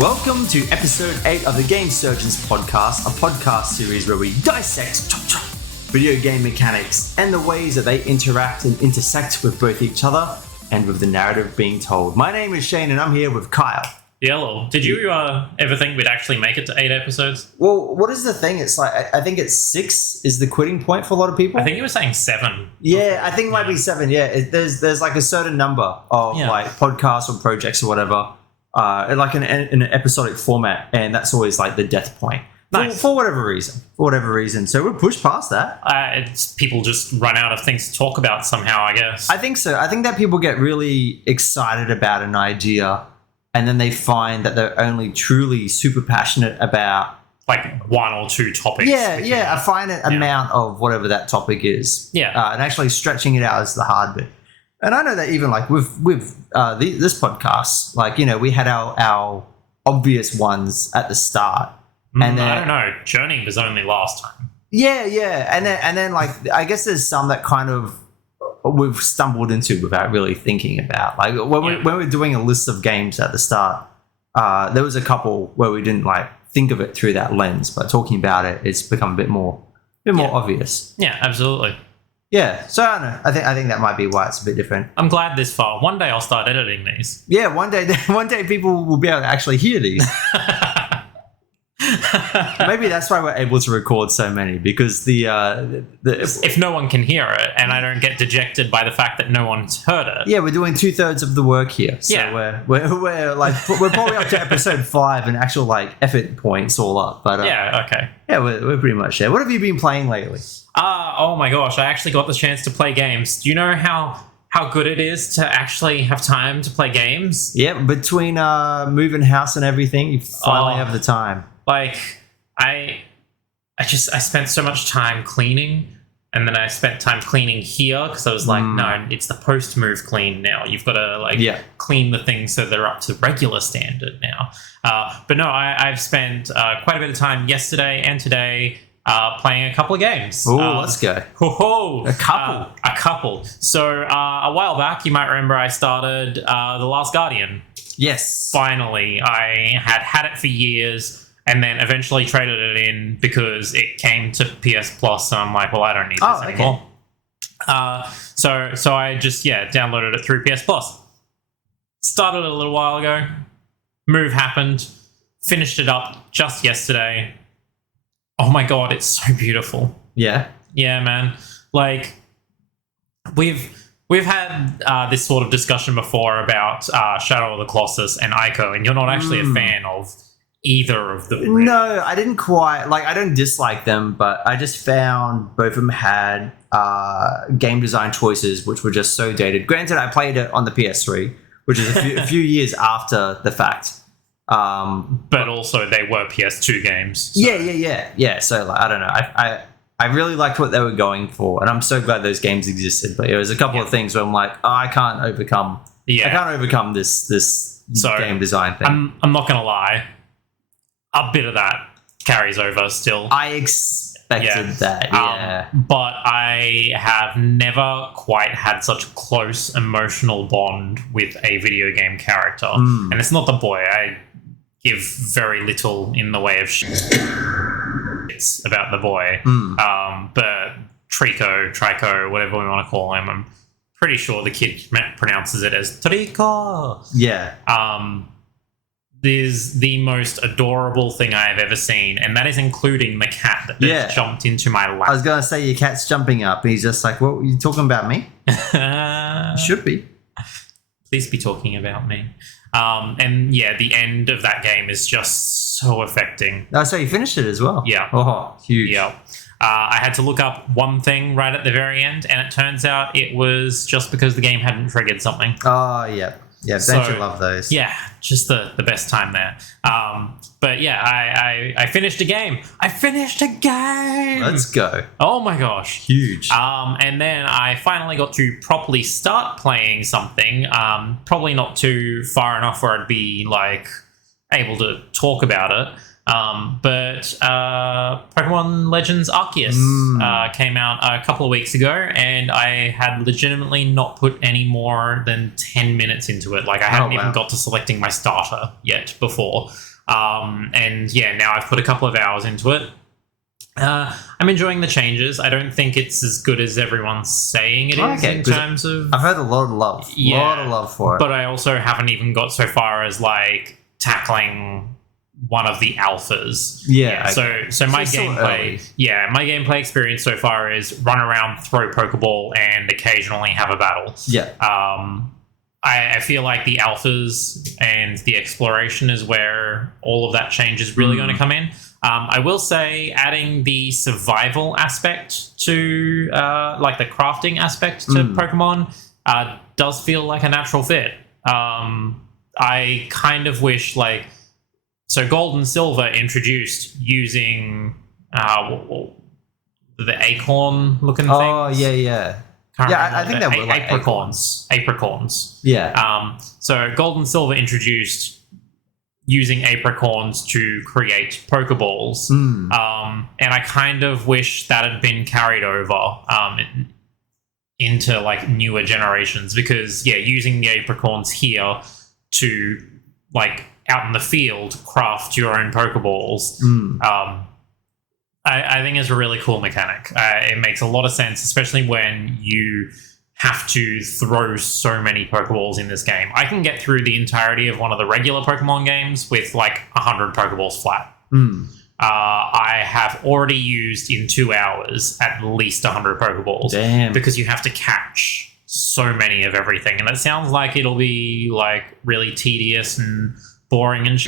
Welcome to episode 8 of the Game Surgeons podcast, a podcast series where we dissect video game mechanics and the ways that they interact and intersect with both each other and with the narrative being told. My name is Shane and I'm here with Kyle. Hello. Did you ever think we'd actually make it to 8 episodes? Well, what is the thing? It's like, I think it's 6 is the quitting point for a lot of people. I think you were saying 7. Yeah, I think it might be 7. Yeah, there's like a certain number of like podcasts or projects or whatever, like in an episodic format, and that's always like the death point. Nice. For whatever reason. So we're pushed past that. It's people just run out of things to talk about somehow, I guess. I think so. I think that people get really excited about an idea, and then they find that they're only truly super passionate about like 1 or 2 topics. Yeah, a finite amount of whatever that topic is. Yeah. And actually stretching it out is the hard bit. And I know that even like with this podcast, like, you know, we had our obvious ones at the start. And then, I don't know. Journey was only last time. Yeah. And then like, I guess there's some that kind of we've stumbled into without really thinking about. Like when we're doing a list of games at the start, there was a couple where we didn't like think of it through that lens, but talking about it, it's become a bit more obvious. Yeah, absolutely. Yeah, so I don't know. I think that might be why it's a bit different. I'm glad this far. One day I'll start editing these. Yeah, one day people will be able to actually hear these. Maybe that's why we're able to record so many, because if no one can hear it and I don't get dejected by the fact that no one's heard it. Yeah, we're doing 2/3 of the work here. So yeah. we're like we're probably up to episode 5 and actual like effort points all up. But yeah, okay. Yeah, we're pretty much there. What have you been playing lately? Oh my gosh, I actually got the chance to play games. Do you know how good it is to actually have time to play games? Yeah, between moving house and everything, you finally have the time. Like, I spent so much time cleaning, and then I spent time cleaning here because I was like, no, it's the post-move clean now. You've got to clean the things so they're up to regular standard now. But no, I've spent quite a bit of time yesterday and today playing a couple of games. Oh, let's go. A couple. A couple. So a while back, you might remember I started The Last Guardian. Yes. Finally, I had it for years. And then eventually traded it in because it came to PS Plus, and I'm like, well, I don't need this anymore. So I just downloaded it through PS Plus. Started it a little while ago. Move happened. Finished it up just yesterday. Oh my god, it's so beautiful. Yeah. Yeah, man. Like we've had this sort of discussion before about Shadow of the Colossus and Ico, and you're not actually a fan of either of them. Really. No, I didn't quite like. I don't dislike them, but I just found both of them had game design choices which were just so dated. Granted, I played it on the PS3, which is a few years after the fact. But also they were PS2 games. So. Yeah. So like, I don't know. I really liked what they were going for, and I'm so glad those games existed. But there was a couple of things where I'm like, I can't overcome this game design thing. I'm not gonna lie. A bit of that carries over still. I expected that, yeah. But I have never quite had such a close emotional bond with a video game character. And it's not the boy. I give very little in the way of it's about the boy. But Trico, whatever we want to call him, I'm pretty sure the kid pronounces it as Trico. Yeah. Is the most adorable thing I have ever seen, and that is including the cat that just jumped into my lap. I was going to say your cat's jumping up, and he's just like, "What? Are you talking about me?" Should be. Please be talking about me. And yeah, the end of that game is just so affecting. Oh, so you finished it as well? Yeah. Oh, huge. Yeah. I had to look up one thing right at the very end, and it turns out it was just because the game hadn't triggered something. Oh, yeah. Yeah, don't you love those? Yeah, just the best time there. But yeah, I finished a game. Let's go. Oh my gosh. Huge. And then I finally got to properly start playing something. Probably not too far enough where I'd be like able to talk about it. But Pokemon Legends Arceus came out a couple of weeks ago, and I had legitimately not put any more than 10 minutes into it. Like, I hadn't even got to selecting my starter yet before. And yeah, now I've put a couple of hours into it. I'm enjoying the changes. I don't think it's as good as everyone's saying it is in terms of... I've heard a lot of love. A lot of love for it. But I also haven't even got so far as, like, tackling one of the alphas. So my gameplay... Yeah, my gameplay experience so far is run around, throw Pokeball, and occasionally have a battle. Yeah. I feel like the alphas and the exploration is where all of that change is really going to come in. I will say adding the survival aspect to, like the crafting aspect to Pokemon does feel like a natural fit. I kind of wish, like... So Gold and Silver introduced using the acorn-looking things. Oh, yeah. I think they were like apricorns. Yeah. So Gold and Silver introduced using apricorns to create Pokeballs. And I kind of wish that had been carried over into like newer generations, because using the apricorns here to like out in the field craft your own Pokeballs. I think it's a really cool mechanic. It makes a lot of sense, especially when you have to throw so many Pokeballs in this game. I can get through the entirety of one of the regular Pokemon games with like 100 Pokeballs flat. I have already used in 2 hours at least 100 Pokeballs. Damn. Because you have to catch so many of everything. And it sounds like it'll be like really tedious and boring and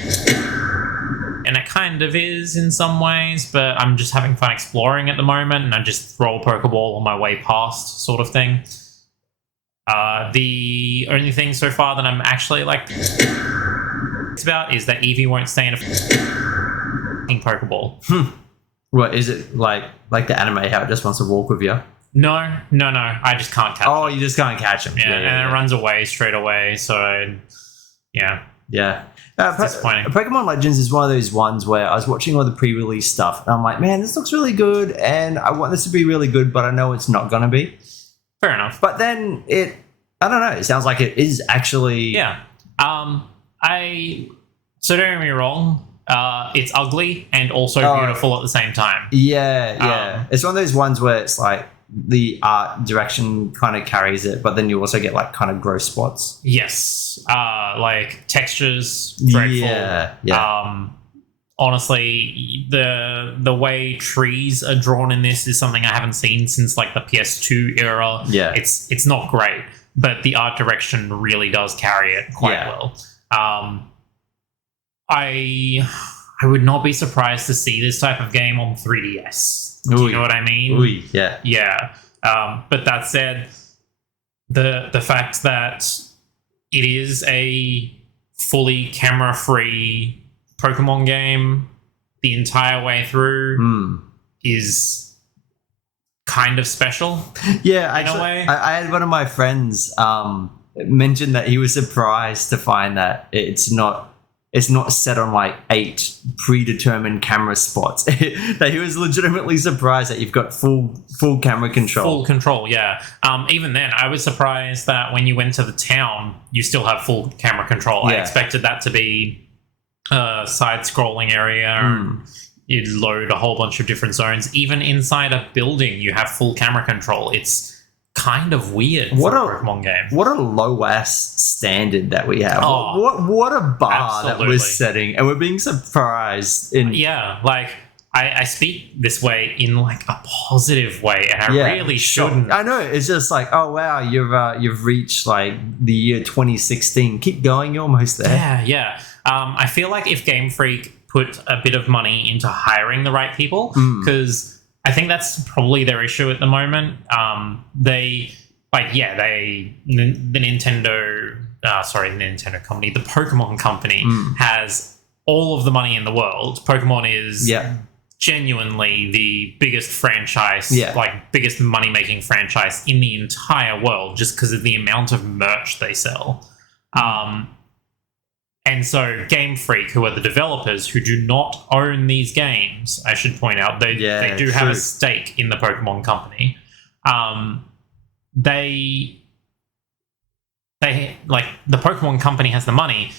and it kind of is in some ways, but I'm just having fun exploring at the moment, and I just throw a Pokeball on my way past sort of thing. The only thing so far that I'm actually like about is that Eevee won't stay in a Pokeball. What is it like the anime, how it just wants to walk with you? No, I just can't catch him. You just can't catch him. And it runs away straight away, so yeah. Disappointing. Pokemon Legends is one of those ones where I was watching all the pre-release stuff, and I'm like, man, this looks really good, and I want this to be really good, but I know it's not going to be. Fair enough. But then I don't know, it sounds like it is actually... Yeah. So don't get me wrong, it's ugly and also beautiful at the same time. Yeah. It's one of those ones where it's like the art direction kind of carries it, but then you also get like kind of gross spots. Yes. Like textures, dreadful. Yeah. Honestly, the way trees are drawn in this is something I haven't seen since like the PS2 era. Yeah. It's not great, but the art direction really does carry it quite well. I would not be surprised to see this type of game on 3DS. Do you know what I mean? Yeah. But that said, the fact that it is a fully camera-free Pokemon game the entire way through is kind of special. Yeah, in a way. I had one of my friends mention that he was surprised to find that it's not set on like 8 predetermined camera spots. That he was legitimately surprised that you've got full camera control. Full control, yeah. Even then, I was surprised that when you went to the town, you still have full camera control. I expected that to be a side-scrolling area. You'd load a whole bunch of different zones. Even inside a building, you have full camera control. It's kind of weird for a Pokemon game. What a low-ass standard that we have. What a bar that we're setting, and we're being surprised in... Yeah, like, I speak this way in, like, a positive way, and I really shouldn't. I know, it's just like, oh, wow, you've reached, like, the year 2016. Keep going, you're almost there. Yeah. I feel like if Game Freak put a bit of money into hiring the right people, because... I think that's probably their issue at the moment. The Nintendo company, the Pokemon company, has all of the money in the world. Pokemon is genuinely the biggest franchise, like biggest money-making franchise in the entire world, just because of the amount of merch they sell. And And so Game Freak, who are the developers who do not own these games, I should point out, they do have a stake in the Pokemon company. They like, the Pokemon company has the money,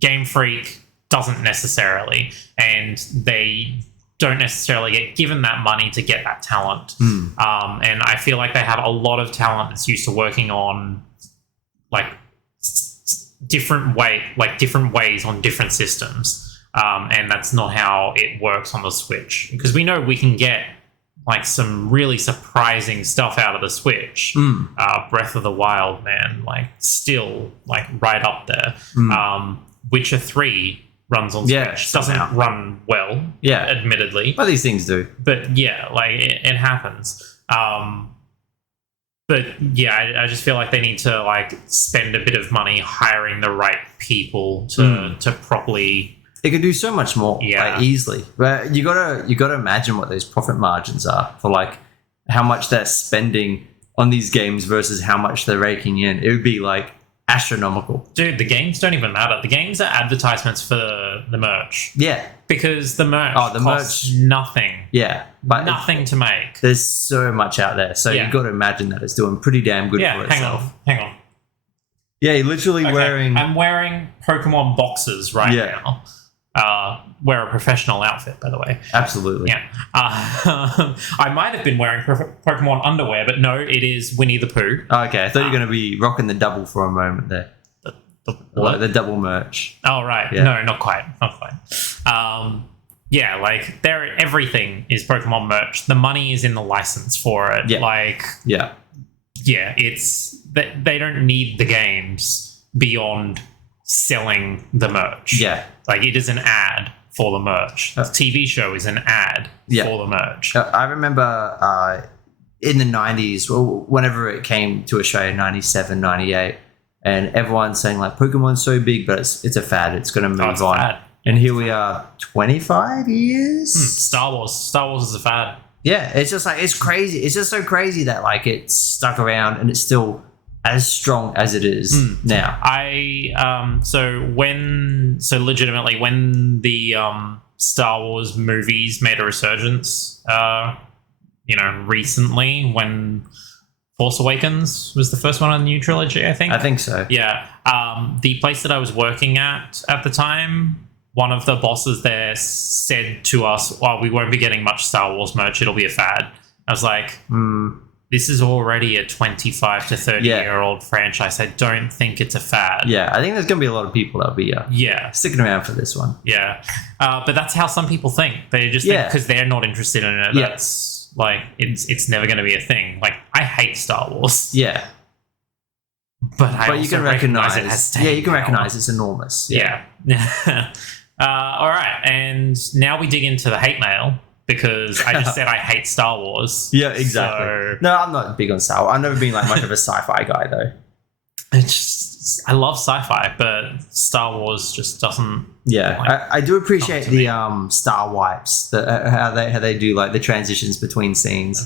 Game Freak doesn't necessarily, and they don't necessarily get given that money to get that talent. And I feel like they have a lot of talent that's used to working on like different ways on different systems, and that's not how it works on the Switch, because we know we can get like some really surprising stuff out of the Switch. Breath of the Wild, man, like still like right up there. Witcher 3 runs on Switch. Doesn't run well, admittedly. But these things do. But yeah, like it happens. But yeah, I just feel like they need to like spend a bit of money hiring the right people to properly. It could do so much more, like, easily. But you gotta imagine what those profit margins are for like how much they're spending on these games versus how much they're raking in. It would be like astronomical. Dude, the games don't even matter. The games are advertisements for the merch. Yeah. Because the merch costs nothing. Yeah. But nothing to make. There's so much out there. So you've got to imagine that it's doing pretty damn good for itself. Hang on. Yeah, you're literally wearing... I'm wearing Pokemon boxes right now. Wear a professional outfit, by the way. Absolutely. Yeah. I might have been wearing Pokemon underwear, but no, it is Winnie the Pooh. Okay, I thought you were going to be rocking the double for a moment there. What? The double merch. Oh, right. Yeah. No, not quite. Yeah, like everything is Pokemon merch. The money is in the license for it. Yeah. Like, it's they don't need the games beyond selling the merch. Yeah. Like, it is an ad for the merch. The TV show is an ad for the merch. I remember in the 90s, whenever it came to Australia, 97, 98, and everyone's saying, like, Pokemon's so big, but it's a fad. It's going to move on. Fad. And here we are, 25 years? Star Wars is a fad. Yeah, it's just like, it's crazy. It's just so crazy that, like, it's stuck around and it's still as strong as it is now. Legitimately, when the Star Wars movies made a resurgence, recently, when Force Awakens was the first one on the new trilogy, I think. I think so. Yeah. The place that I was working at the time, one of the bosses there said to us, well, we won't be getting much Star Wars merch. It'll be a fad. I was like, this is already a 25 to 30-year-old franchise. I don't think it's a fad. Yeah, I think there's going to be a lot of people that'll be sticking around for this one. Yeah. But that's how some people think. They just think because they're not interested in it, that's like, it's never going to be a thing. Like, I hate Star Wars. Yeah. But you can recognize it has you can recognize it's enormous. Yeah. All right. And now we dig into the hate mail, because I just said I hate Star Wars. Yeah, exactly. So, no, I'm not big on Star Wars. I've never been like much of a sci-fi guy, though. I love sci-fi, but Star Wars just doesn't. Yeah, I do appreciate the Star wipes, how they do like the transitions between scenes.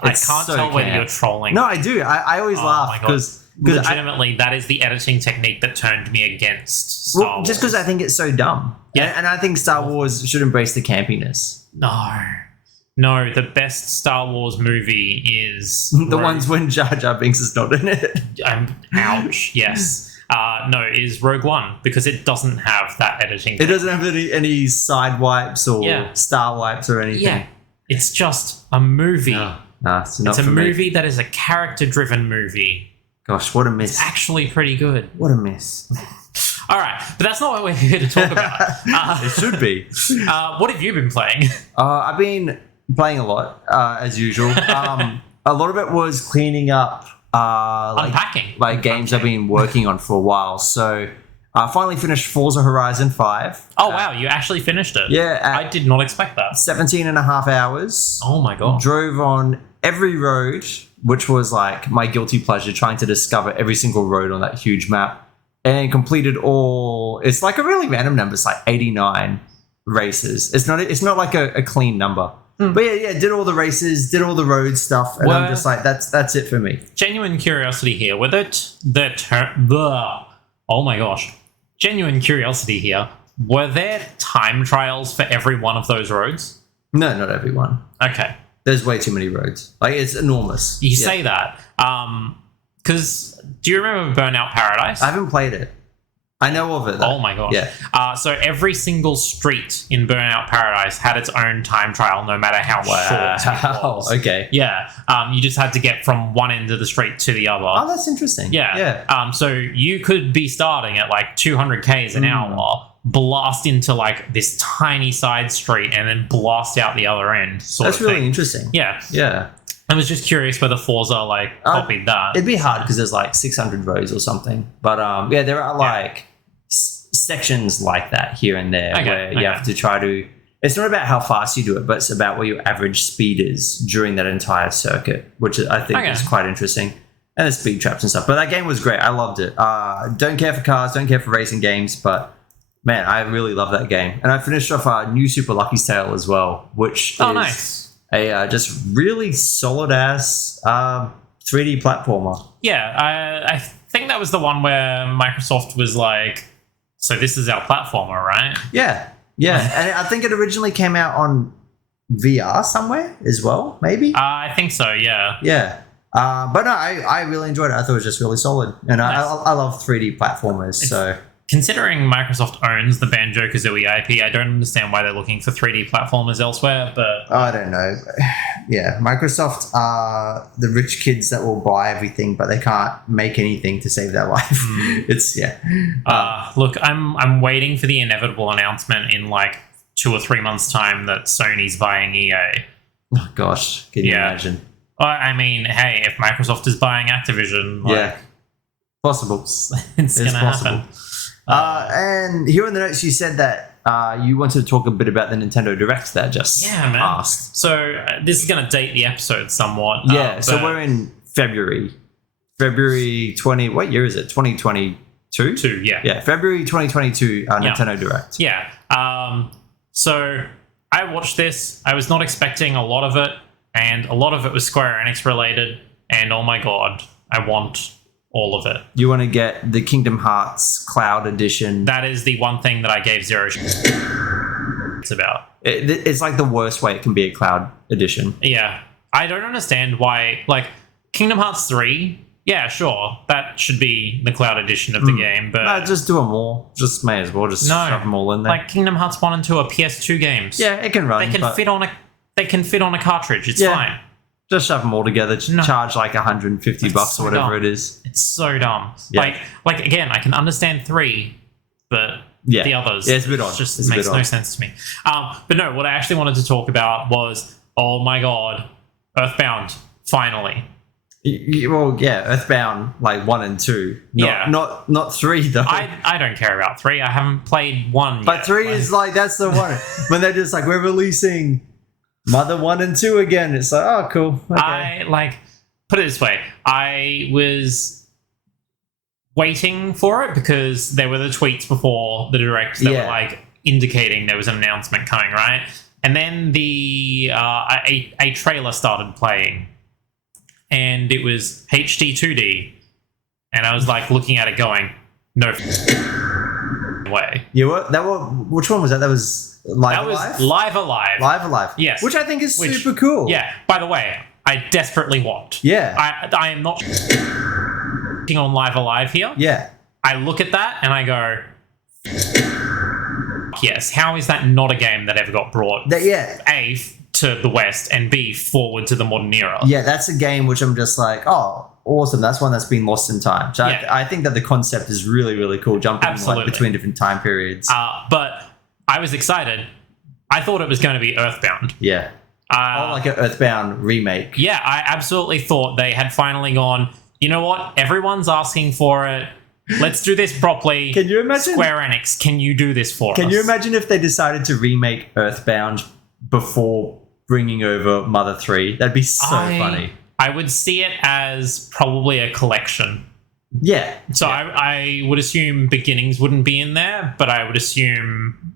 I can't tell whether you're trolling. No, I do. I always laugh because legitimately, that is the editing technique that turned me against Star Wars. Just because I think it's so dumb. Yeah, and I think Star Wars should embrace the campiness. No, the best Star Wars movie is the ones when Jar Jar Binks is not in it. Ouch. Yes. No, is Rogue One, because it doesn't have that editing. It doesn't have any side wipes or star wipes or anything. Yeah, it's just a movie. No, it's not. It's a movie that is a character-driven movie. Gosh, what a miss! It's actually pretty good. What a miss! All right, but that's not what we're here to talk about. It should be. What have you been playing? I've been playing a lot, as usual. A lot of it was cleaning up, unpacking, games I've been working on for a while. So I finally finished Forza Horizon 5. Oh, wow, you actually finished it? Yeah. I did not expect that. 17 and a half hours. Oh, my God. Drove on every road, which was like my guilty pleasure, trying to discover every single road on that huge map. And completed all. It's like a really random number. It's like 89 races. It's not like a clean number. But yeah, did all the races, did all the road stuff, and I'm just like, that's it for me. Genuine curiosity here. Oh my gosh, genuine curiosity here. Were there time trials for every one of those roads? No, not everyone. Okay. There's way too many roads. Like, it's enormous. You say that. Because do you remember Burnout Paradise? I haven't played it. I know of it, though. Oh my gosh. Yeah. So every single street in Burnout Paradise had its own time trial, no matter how short it was. Okay. Yeah. You just had to get from one end of the street to the other. Oh, that's interesting. Yeah. So you could be starting at like 200 Ks an hour, blast into like this tiny side street, and then blast out the other end. That's really interesting. Yeah. Yeah. I was just curious whether Forza like copied that. It'd be hard because there's like 600 roads or something. But yeah, there are like sections like that here and there where you have to try to. It's not about how fast you do it, but it's about what your average speed is during that entire circuit, which I think is quite interesting. And the speed traps and stuff. But that game was great. I loved it. Don't care for cars, don't care for racing games, but man, I really love that game. And I finished off New Super Lucky's Tale as well, which is nice. A just really solid ass 3D platformer. Yeah, I think that was the one where Microsoft was like, so this is our platformer, right? Yeah. And I think it originally came out on VR somewhere as well, maybe? I think so, yeah. Yeah. But no, I really enjoyed it. I thought it was just really solid. And nice. I love 3D platformers, so... Considering Microsoft owns the Banjo-Kazooie IP, I don't understand why they're looking for 3D platformers elsewhere, but... I don't know. Yeah, Microsoft are the rich kids that will buy everything, but they can't make anything to save their life. It's, look, I'm waiting for the inevitable announcement in like 2 or 3 months' time that Sony's buying EA. Oh, gosh, can you imagine? I mean, hey, if Microsoft is buying Activision... Like, possible. It's going to happen. And here in the notes, you said that you wanted to talk a bit about the Nintendo Direct that just passed. So this is going to date the episode somewhat. So we're in February 20. What year is it? 2022. Yeah. February 2022. Nintendo Direct. Yeah. So I watched this. I was not expecting a lot of it, and a lot of it was Square Enix related. And oh my god, I want all of it. You want to get the Kingdom Hearts Cloud Edition. That is the one thing that I gave zero it's about. It's like the worst way it can be a Cloud Edition. Yeah. I don't understand why, like, Kingdom Hearts 3, yeah, sure, that should be the Cloud Edition of the game, but... No, just do them all. Just may as well just shove them all in there. Like, Kingdom Hearts 1 and 2 are PS2 games. Yeah, it can run. They can fit on a cartridge. It's fine. Just shove them all together. Charge like $150 or whatever it is. It's so dumb. Yeah. Like again, I can understand 3, but the others, it's a bit odd. Just makes no sense to me. But no, what I actually wanted to talk about was, oh my god, Earthbound finally. Well, yeah, Earthbound like 1 and 2. Not 3 though. I don't care about 3. I haven't played 1 but yet. 3 is like that's the one when they're just like we're releasing Mother 1 and 2 again. It's like, oh, cool. Okay. I like put it this way. I was waiting for it because there were the tweets before the direct that were like indicating there was an announcement coming, right? And then the a trailer started playing, and it was HD 2D, and I was like looking at it, going, "No way." Which one was that? That was. Live Alive. Live Alive. Yes. Which I think is super cool. Yeah. By the way, I desperately want. Yeah. I am not on Live Alive here. Yeah. I look at that and I go, yes, how is that not a game that ever got brought A, to the West, and B, forward to the modern era? Yeah, that's a game which I'm just like, oh, awesome. That's one that's been lost in time. So I think that the concept is really, really cool, jumping like, between different time periods. But I was excited. I thought it was going to be Earthbound. Yeah. Like an Earthbound remake. Yeah, I absolutely thought they had finally gone, you know what? Everyone's asking for it. Let's do this properly. Can you imagine? Square Enix, can you do this for us? Can you imagine if they decided to remake Earthbound before bringing over Mother 3? That'd be so funny. I would see it as probably a collection. Yeah. So I would assume Beginnings wouldn't be in there, but I would assume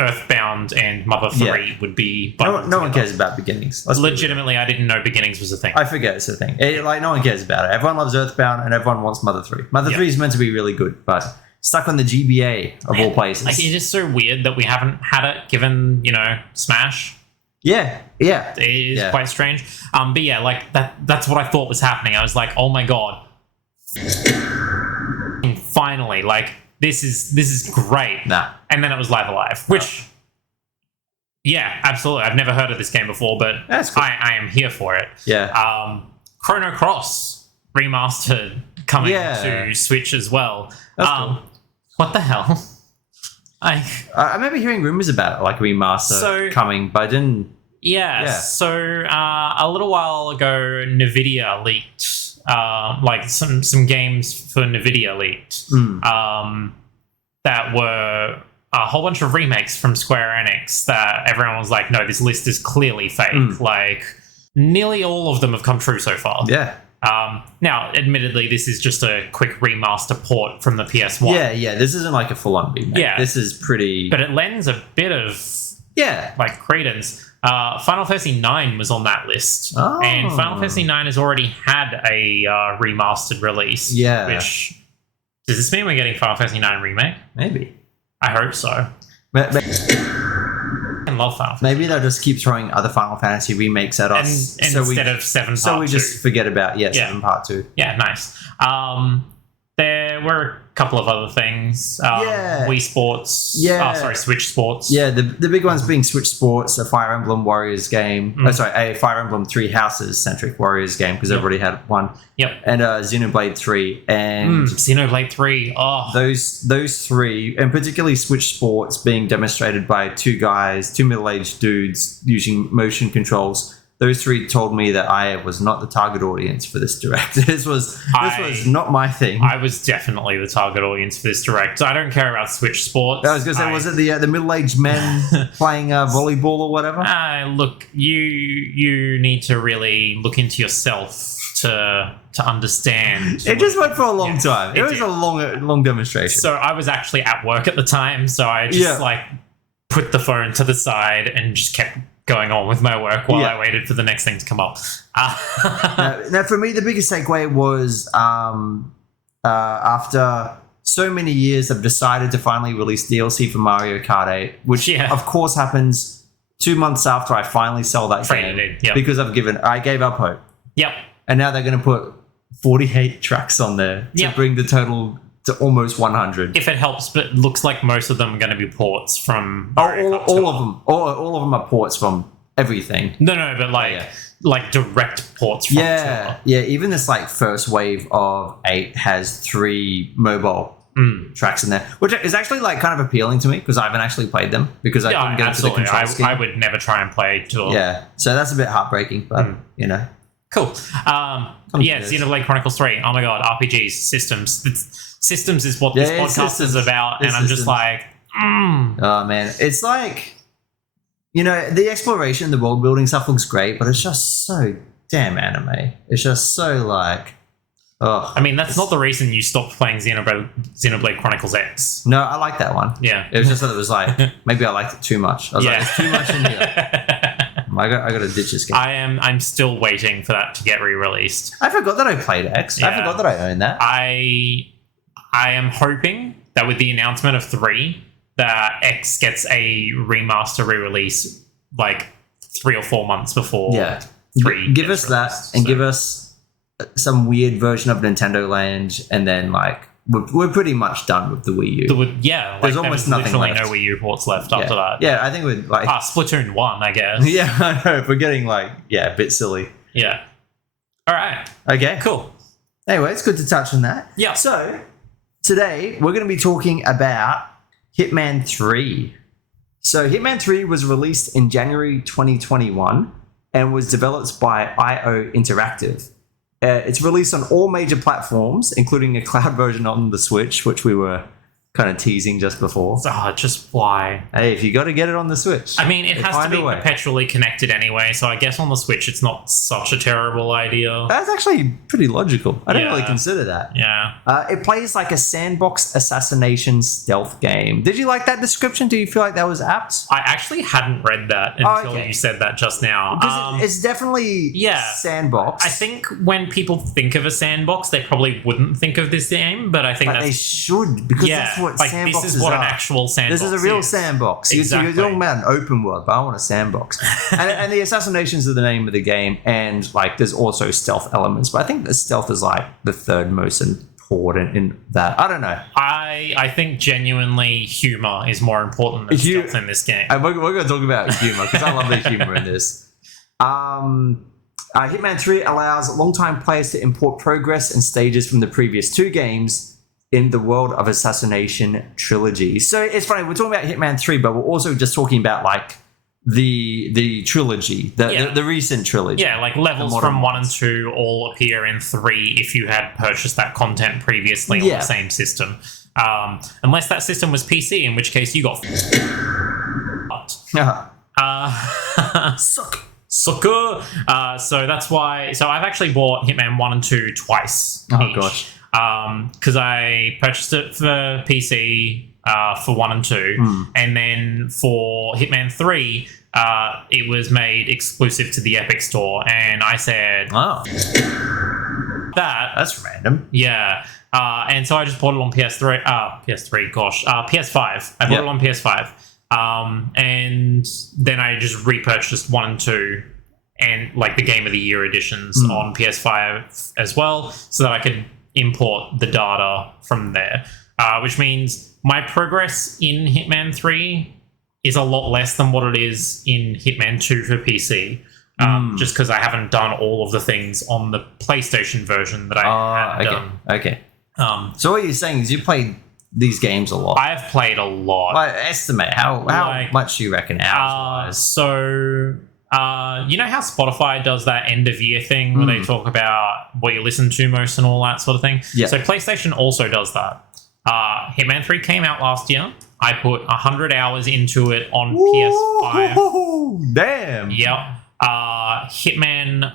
Earthbound and Mother 3 would be... No one cares about Beginnings. Legitimately, I didn't know Beginnings was a thing. I forget it's a thing. No one cares about it. Everyone loves Earthbound and everyone wants Mother 3. Mother 3 is meant to be really good, but stuck on the GBA of all places. Like, it is so weird that we haven't had it, given Smash. Yeah. It is quite strange. But yeah, like that's what I thought was happening. I was like, oh my god, and finally, like this is great. Nah. And then it was Live Alive, which yeah, absolutely. I've never heard of this game before, but That's cool. I am here for it. Yeah. Chrono Cross remastered coming to Switch as well. That's cool. What the hell? I remember hearing rumors about it, like remaster coming, but I didn't. Yeah. So a little while ago, Nvidia leaked, like some games for Nvidia leaked, that were a whole bunch of remakes from Square Enix that everyone was like, no, this list is clearly fake. Like, nearly all of them have come true so far. Yeah. Now, admittedly, this is just a quick remaster port from the PS1. Yeah. This isn't like a full-on remake. Yeah. This is pretty. But it lends a bit of like credence. Final Fantasy IX was on that list, and Final Fantasy IX has already had a remastered release. Yeah. Which does this mean we're getting Final Fantasy IX remake? Maybe. I hope so. I love Final Fantasy. Maybe they'll just keep throwing other Final Fantasy remakes at us, instead of 7 Part 2. So we just forget about 7 Part 2. Yeah, nice. There were a couple of other things. Wii Sports. Switch Sports. Yeah, the big ones being Switch Sports, a Fire Emblem Warriors game. A Fire Emblem Three Houses centric Warriors game, because they've already had one. Yep. And Xenoblade 3. And Xenoblade 3. Oh. Those three, and particularly Switch Sports being demonstrated by two middle-aged dudes using motion controls. Those three told me that I was not the target audience for this direct. This was not my thing. I was definitely the target audience for this direct. I don't care about Switch Sports. I was going to say, was it the middle-aged men playing volleyball or whatever? Look, you need to really look into yourself to understand. It just went for a long time. It was a long demonstration. So I was actually at work at the time, so I just put the phone to the side and just kept going on with my work while I waited for the next thing to come up. Now, for me, the biggest takeaway was after so many years, I've decided to finally release DLC for Mario Kart 8, which of course happens 2 months after I finally sell that game because I gave up hope. Yep. And now they're going to put 48 tracks on there to bring the total to almost 100. If it helps, but it looks like most of them are going to be ports from all of them. All of them are ports from everything. No, but like direct ports from Tour. Yeah, even this like first wave of 8 has 3 mobile tracks in there, which is actually like kind of appealing to me because I haven't actually played them because I couldn't get into the control scheme. I would never try and play Tour. Yeah, so that's a bit heartbreaking, but Cool. Xenoblade Chronicles 3. Oh my god, RPGs, systems. Systems is what this podcast is about, and I'm just like, Oh man, it's like, the exploration, the world building stuff looks great, but it's just so damn anime. It's just so like, I mean, that's not the reason you stopped playing Xenoblade Chronicles X. No, I like that one. Yeah, it was just that it was like maybe I liked it too much. I was like, there's too much in here. I got to ditch this game. I'm still waiting for that to get re-released. I forgot that I played X. Yeah. I forgot that I owned that. I am hoping that with the announcement of 3, that X gets a remaster re-release like 3 or 4 months before 3. Give us that and give us some weird version of Nintendo Land, and then like we're pretty much done with the Wii U. There's almost nothing left. No Wii U ports left after that. Yeah, I think we're like Splatoon 1, I guess. Yeah, I know. We're getting like a bit silly. Yeah. All right. Okay. Cool. Anyway, it's good to touch on that. Yeah. So today we're going to be talking about Hitman 3. So Hitman 3 was released in January 2021 and was developed by IO Interactive. It's released on all major platforms, including a cloud version on the Switch, which we were kind of teasing just before. Just why? Hey, if you got to get it on the Switch. I mean, it they has to find be a way. perpetually connected anyway, so I guess on the Switch it's not such a terrible idea. That's actually pretty logical. I didn't Yeah. really consider that. Yeah. It plays like a sandbox assassination stealth game. Did you like that description? Do you feel like that was apt? I actually hadn't read that until okay. you said that just now. Because it's definitely sandbox. I think when people think of a sandbox, they probably wouldn't think of this game, but I think but that's they should, because that's what like sandboxes this is what are. an actual sandbox This is a real is. sandbox. Exactly. You're talking about an open world, but I want a sandbox. and the assassinations are the name of the game, and like there's also stealth elements, but I think the stealth is like the third most important in that. I don't know. I think genuinely humor is more important than stealth in this game. And we're going to talk about humor because I love the humor in this. Hitman 3 allows longtime players to import progress and stages from the previous two games in the World of Assassination trilogy. So it's funny, we're talking about Hitman 3, but we're also just talking about like the trilogy, the recent trilogy. Yeah, like levels from 1 and 2 all appear in 3 if you had purchased that content previously on the same system. Unless that system was PC, in which case you got Suck. Sucker. So that's why. So I've actually bought Hitman 1 and 2 twice. Oh, each. gosh. Because I purchased it for PC for 1 and 2, and then for Hitman 3, it was made exclusive to the Epic Store, and I said, Oh, that's random. yeah. And so I just bought it on PS5. I bought it on PS5. And then I just repurchased 1 and 2 and like the Game of the Year editions on PS5 as well, so that I could import the data from there, which means my progress in Hitman 3 is a lot less than what it is in Hitman 2 for PC, just because I haven't done all of the things on the PlayStation version that I had done. Okay. So what you're saying is you played these games a lot. I've played a lot. Like, estimate how much do you reckon hours-wise? So you know how Spotify does that end of year thing where they talk about what you listen to most and all that sort of thing? Yeah. So PlayStation also does that. Hitman 3 came out last year. I put 100 hours into it on PS5. Damn. Yep. Hitman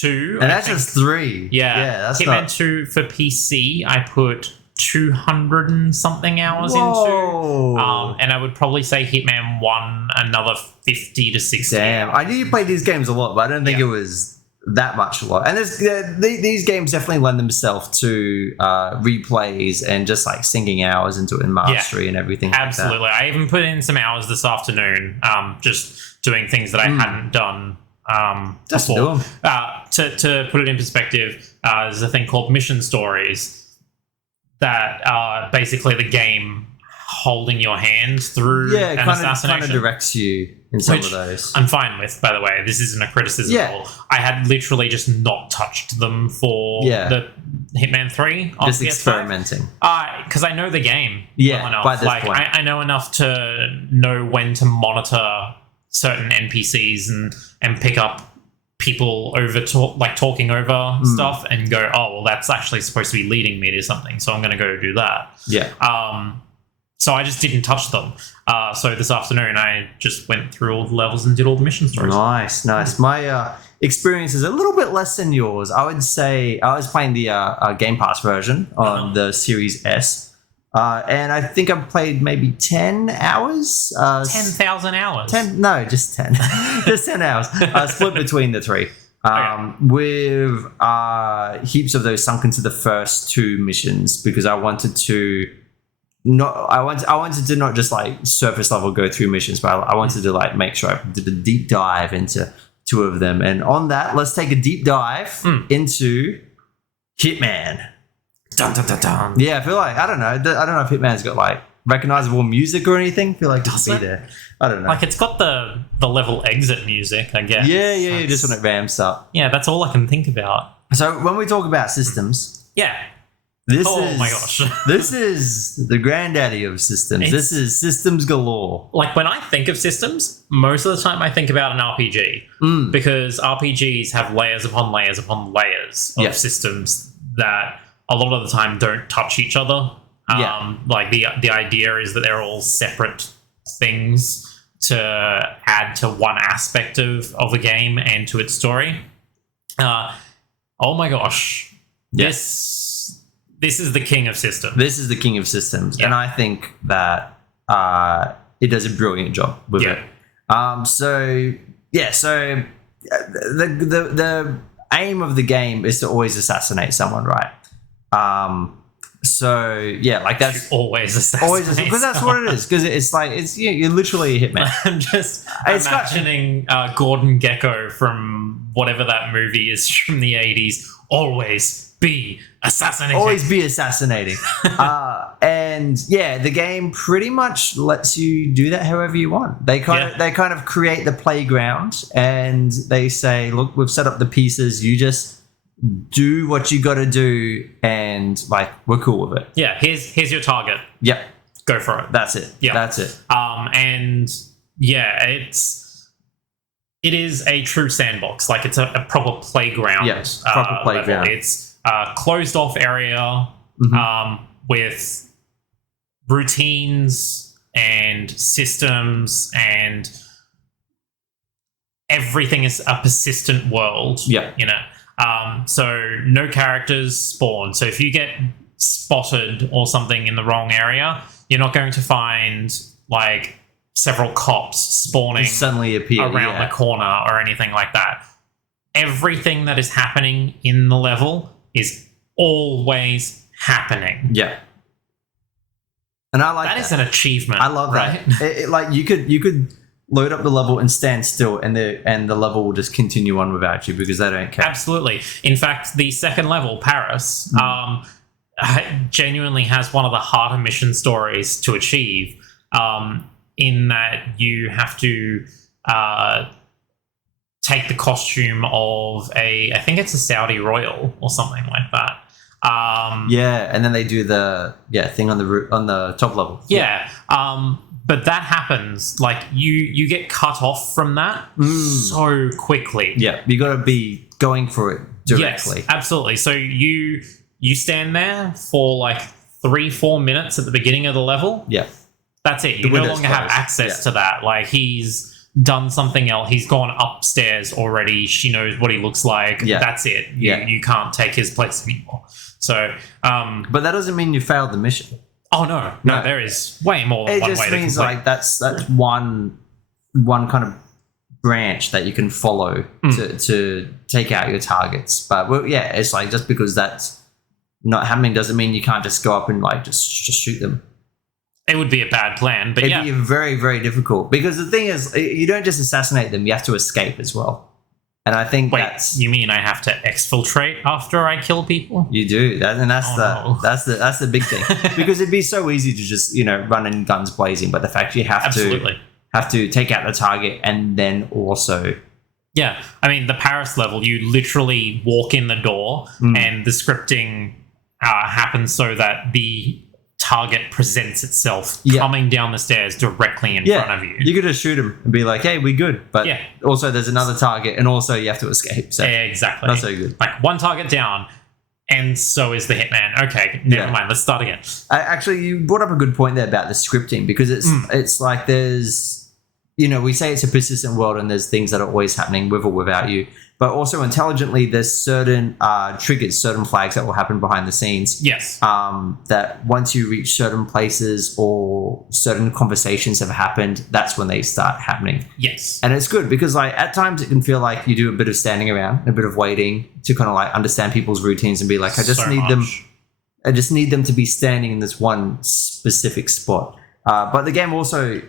2. And that's just 3. Yeah. That's Hitman not... 2 for PC, I put 200 and something hours Whoa. into. And I would probably say Hitman 1 another 50 to 60. Damn. I knew you played these games a lot, but I don't think it was that much a lot. And these games definitely lend themselves to replays and just like sinking hours into it and mastery and everything. Absolutely. Like that. I even put in some hours this afternoon, just doing things that I hadn't done Just before. do 'em. To put it in perspective, there's a thing called mission stories that are basically the game holding your hand through an assassination. Kind of directs you in some Which of those. I'm fine with, by the way. This isn't a criticism at all. I had literally just not touched them for the Hitman 3 on just PS5. experimenting. Because I know the game well enough. By this point. I know enough to know when to monitor certain NPCs and pick up people talking over stuff and go, oh, well, that's actually supposed to be leading me to something, so I'm going to go do that. Yeah. So I just didn't touch them. So this afternoon, I just went through all the levels and did all the mission stories. Nice. My experience is a little bit less than yours. I would say I was playing the Game Pass version on the Series S. And I think I've played maybe 10 hours. 10,000 hours? 10? No, just 10. Just 10 hours. Split between the three. With heaps of those sunk into the first two missions because I wanted to not just like surface level go through missions, but I wanted to like make sure I did a deep dive into two of them. And on that, let's take a deep dive into Hitman. Dun, dun, dun, dun. Yeah, I feel like I don't know if Hitman's got like recognizable music or anything. I feel like Does it'll it? be there. I don't know. Like it's got the level exit music, I guess. Yeah, just when it ramps up. Yeah, that's all I can think about. So when we talk about systems, my gosh. This is the granddaddy of systems. This is systems galore. Like when I think of systems, most of the time I think about an RPG because RPGs have layers upon layers upon layers of systems that a lot of the time don't touch each other. Like the idea is that they're all separate things to add to one aspect of a game and to its story. Oh my gosh, this is the king of systems. This is the king of systems, Yeah. and I think that it does a brilliant job with Yeah. it. So the aim of the game is to always assassinate someone, right? So yeah, like that's always assassinate always because that's what it is. Because it's like you're literally a hitman. I'm just It's got- imagining Gordon Gekko from whatever that movie is from the 80s. Always be assassinating. Always be assassinating. And yeah, the game pretty much lets you do that however you want. They kind of create the playground and they say, look, we've set up the pieces. You just do what you got to do, and like we're cool with it. Yeah, here's your target. Yep, Go for it. that's it. Yeah. That's it. And yeah, it is a true sandbox. Like it's a proper playground. Yes, proper playground. Level. It's a closed off area with routines and systems, and everything is a persistent world. Yeah. You know. So no characters spawn. So if you get spotted or something in the wrong area, you're not going to find like several cops spawning Just suddenly appear around the corner or anything like that. Everything that is happening in the level is always happening. Yeah. And I like That is an achievement. I love right? that. Like you could load up the level and stand still, and the level will just continue on without you because they don't care. Absolutely. In fact, the second level, Paris, genuinely has one of the harder mission stories to achieve, in that you have to take the costume of I think it's a Saudi royal or something like that. Yeah, and then they do the thing on the top level. Yeah. But that happens, like you get cut off from that so quickly. Yeah, you got to be going for it directly. Yes, absolutely. So you stand there for like 3-4 minutes at the beginning of the level. Yeah, That's it. You no longer have access to that. Like he's done something else. He's gone upstairs already. She knows what he looks like. Yeah. That's it. You can't take his place anymore. So, but that doesn't mean you failed the mission. oh no, there is way more than It one just way to means complete. like that's one kind of branch that you can follow to take out your targets. But well, yeah, it's like just because that's not happening doesn't mean you can't just go up and like just shoot them. It would be a bad plan, but It'd be very, very difficult because the thing is, you don't just assassinate them; you have to escape as well. And I think you mean I have to exfiltrate after I kill people? you do that, and that's no. that's the big thing because it'd be so easy to just run in guns blazing, but the fact you have to take out the target and then also. Yeah, I mean the Paris level, you literally walk in the door and the scripting happens so that the target presents itself coming down the stairs directly in front of you. You could just shoot him and be like, "Hey, we good," but also there's another target, and also you have to escape. So exactly, that's so good. Like one target down, and so is the hitman. Okay, never mind. Let's start again. Actually, you brought up a good point there about the scripting because it's like there's we say it's a persistent world and there's things that are always happening with or without you. But also intelligently, there's certain triggers, certain flags that will happen behind the scenes. Yes. That once you reach certain places or certain conversations have happened, that's when they start happening. Yes. And it's good because like at times it can feel like you do a bit of standing around, a bit of waiting to kind of like understand people's routines and be like, I just need them to be standing in this one specific spot. But the game also,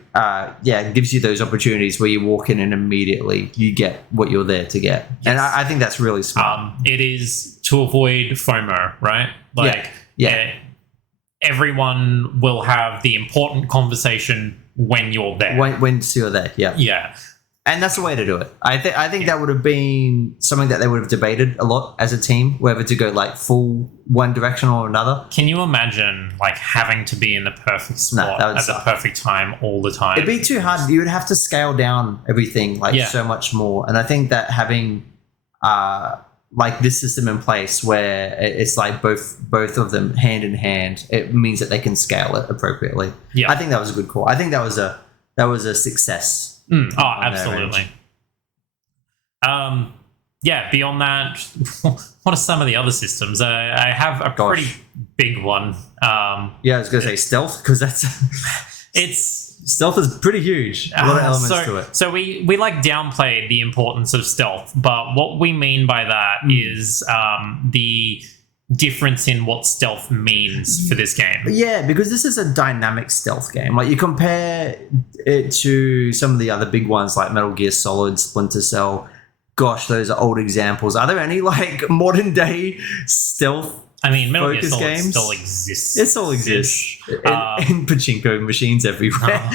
gives you those opportunities where you walk in and immediately you get what you're there to get. Yes. And I think that's really smart. It is to avoid FOMO, right? Like, everyone will have the important conversation when you're there. When you're there, yeah. Yeah. And that's the way to do it. I think that would have been something that they would have debated a lot as a team, whether to go like full one direction or another. Can you imagine like having to be in the perfect spot at the perfect time all the time? It'd be too hard. You would have to scale down everything so much more. And I think that having like this system in place where it's like both of them hand in hand, it means that they can scale it appropriately. Yeah. I think that was a good call. I think that was a success. Oh, absolutely. Yeah, beyond that, what are some of the other systems? I have a pretty big one. Yeah, I was going to say stealth, because stealth is pretty huge. A lot of elements to it. So we like downplayed the importance of stealth, but what we mean by that is the difference in what stealth means for this game. Yeah, because this is a dynamic stealth game. Like, you compare it to some of the other big ones like Metal Gear Solid, Splinter Cell. Gosh, those are old examples. Are there any like modern day stealth? I mean, Metal Gear Solid games still exists. It still exists in pachinko machines everywhere.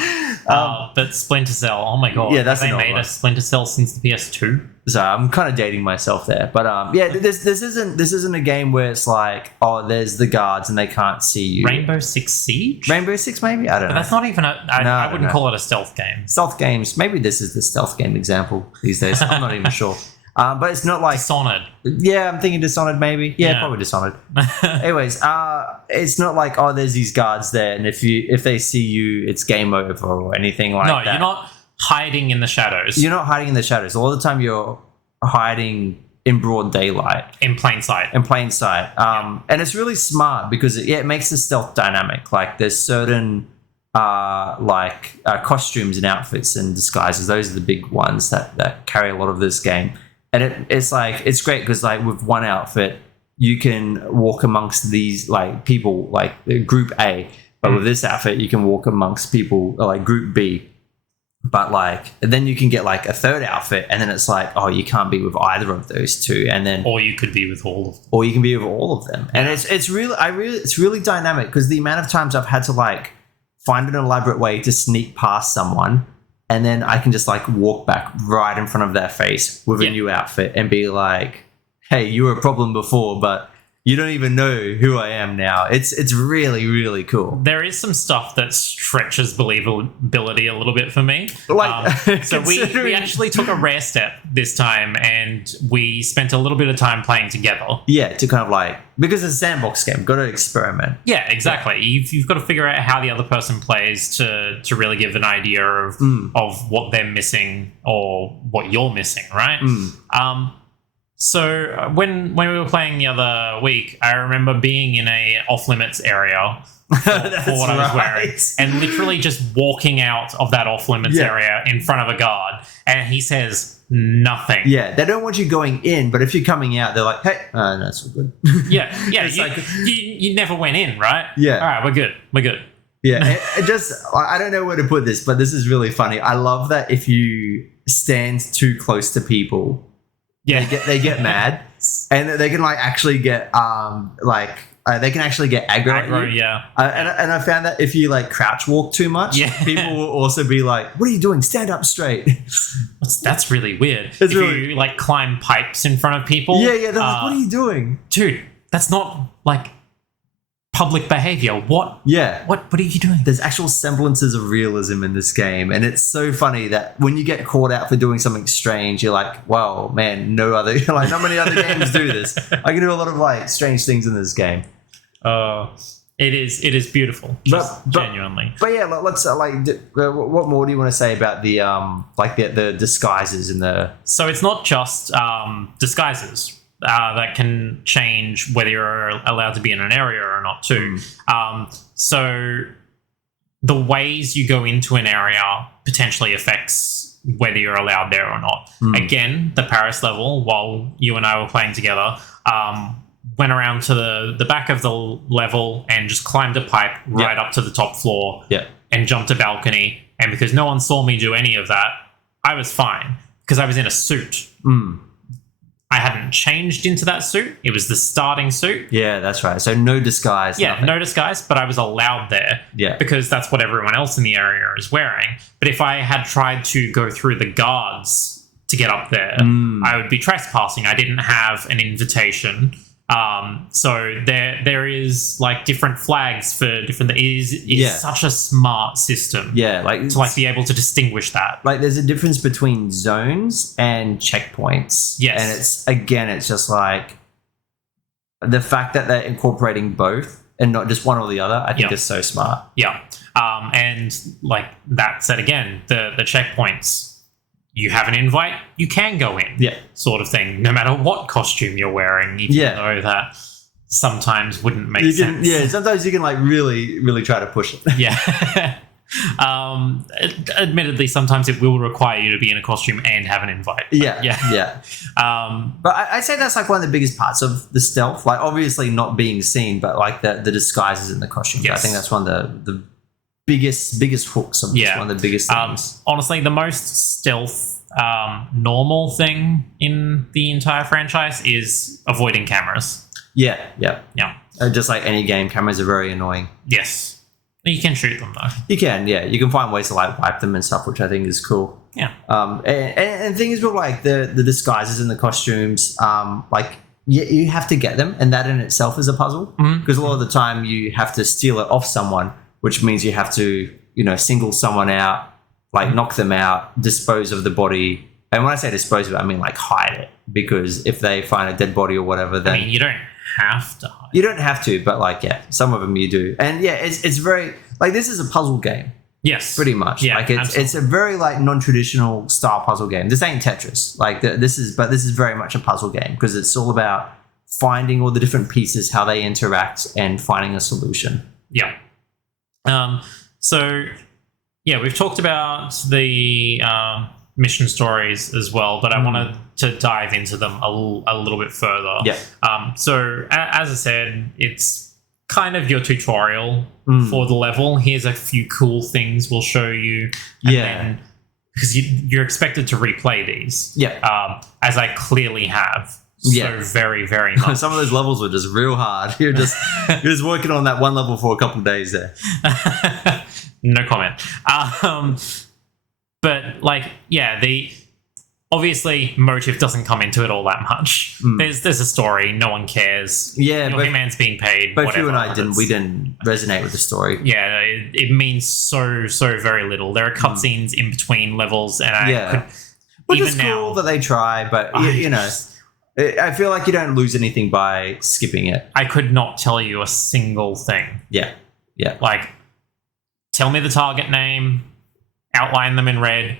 But Splinter Cell, oh my god! Yeah, that's they made a Splinter Cell since the PS2. So I'm kind of dating myself there, but yeah, this isn't a game where it's like, oh, there's the guards and they can't see you. Rainbow Six Siege, Rainbow Six, maybe, I don't know. That's not even I wouldn't call it a stealth game. Stealth games, maybe this is the stealth game example these days. I'm not even sure. But it's not like Dishonored. Yeah, I'm thinking Dishonored maybe. Yeah, probably Dishonored. Anyways, it's not like, oh, there's these guards there, and if they see you, it's game over or anything like that. No, you're not hiding in the shadows. You're not hiding in the shadows. All the time you're hiding in broad daylight. In plain sight. And it's really smart because it makes the stealth dynamic. Like, there's certain costumes and outfits and disguises. Those are the big ones that carry a lot of this game. And it's great because like with one outfit, you can walk amongst these like people like group A, but with this outfit, you can walk amongst people like group B. But like, then you can get like a third outfit, and then it's like, oh, you can't be with either of those two, and then or you could be with all of them, or you can be with all of them, and it's really dynamic because the amount of times I've had to like find an elaborate way to sneak past someone. And then I can just like walk back right in front of their face with a new outfit and be like, hey, you were a problem before, but you don't even know who I am now. It's really, really cool. There is some stuff that stretches believability a little bit for me. Like, so we actually took a rare step this time, and we spent a little bit of time playing together. Yeah, to kind of like, because it's a sandbox game, got to experiment. Yeah, exactly. Yeah. You've got to figure out how the other person plays to really give an idea of what they're missing or what you're missing, right? So when we were playing the other week, I remember being in a off-limits area for what I was wearing, and literally just walking out of that off-limits area in front of a guard, and he says nothing. Yeah, they don't want you going in, but if you're coming out, they're like, hey, no, it's all good. Yeah. You never went in, right? Yeah. All right, we're good. Yeah, it just, I don't know where to put this, but this is really funny. I love that if you stand too close to people, they get mad, and they can like actually get they can actually get aggro at you. Yeah. And I found that if you like crouch walk too much, people will also be like, what are you doing? Stand up straight. That's really weird. If you like climb pipes in front of people. Yeah, they're like, what are you doing? Dude, that's not like public behavior. What? Yeah. What are you doing? There's actual semblances of realism in this game, and it's so funny that when you get caught out for doing something strange, you're like, "Wow, man, not many other games do this. I can do a lot of like strange things in this game." It is beautiful, genuinely. But yeah, let's what more do you want to say about the the disguises and the? So it's not just disguises. That can change whether you're allowed to be in an area or not too. So the ways you go into an area potentially affects whether you're allowed there or not. Again, the Paris level, while you and I were playing together, went around to the back of the level and just climbed a pipe right up to the top floor and jumped a balcony. And because no one saw me do any of that, I was fine because I was in a suit. I hadn't changed into that suit. It was the starting suit. Yeah, that's right. So no disguise. Yeah, nothing. No disguise, but I was allowed there. Yeah. Because that's what everyone else in the area is wearing. But if I had tried to go through the guards to get up there, I would be trespassing. I didn't have an invitation. So there is like different flags for different. It is Yeah. such a smart system. Yeah, like To like be able to distinguish that. like there's a difference between zones and checkpoints. Yes. And it's just like the fact that they're incorporating both and not just one or the other, I think Yeah. is so smart. Yeah. And like that said again, the checkpoints. You have an invite, you can go in. Yeah. Sort of thing. No matter what costume you're wearing, even Yeah. though that sometimes wouldn't make You can, sense. yeah, sometimes you can like really, really try to push it. Yeah. Admittedly, sometimes it will require you to be in a costume and have an invite. But Yeah. Um, But I'd say that's like one of the biggest parts of the stealth. Like obviously not being seen, but like the disguises in the costumes. I Yes. think that's one of the biggest hooks of this, Yeah. one of the biggest things. honestly, the most stealth normal thing in the entire franchise is avoiding cameras. Yeah. Yeah. Just like any game, cameras are very annoying. Yes. You can shoot them though. You can, yeah. You can find ways to like wipe them and stuff, which I think is cool. Yeah. And the thing is with like the disguises and the costumes, like you have to get them, and that in itself is a puzzle. Because a lot of the time you have to steal it off someone, which means you have to, single someone out, like knock them out, dispose of the body. And when I say dispose of it, I mean like hide it. Because if they find a dead body or whatever, then I mean, you don't have to hide. you don't have to, but like, yeah, some of them you do. And yeah, it's very, like this is a puzzle game. Yes. Pretty much. Yeah, like it's a very like non-traditional style puzzle game. This ain't Tetris. Like this is very much a puzzle game because it's all about finding all the different pieces, how they interact, and finding a solution. Yeah. So, yeah, we've talked about the mission stories as well, but I wanted to dive into them a little bit further. Yeah. So, as I said, it's kind of your tutorial for the level. Here's a few cool things we'll show you. Yeah. Because you're expected to replay these. Yeah. As I clearly have. Yeah. So very, very much. Some of those levels were just real hard. You're just working on that one level for a couple of days there. No comment. But like, yeah, the obviously motive doesn't come into it all that much. There's a story, no one cares. Yeah, Your but hitman's being paid. both whatever. you and I didn't resonate with the story. Yeah, it means so very little. There are cutscenes in between levels, and Which even is now, cool that they try, but I feel like you don't lose anything by skipping it. I could not tell you a single thing. Yeah. Like, tell me the target name, outline them in red.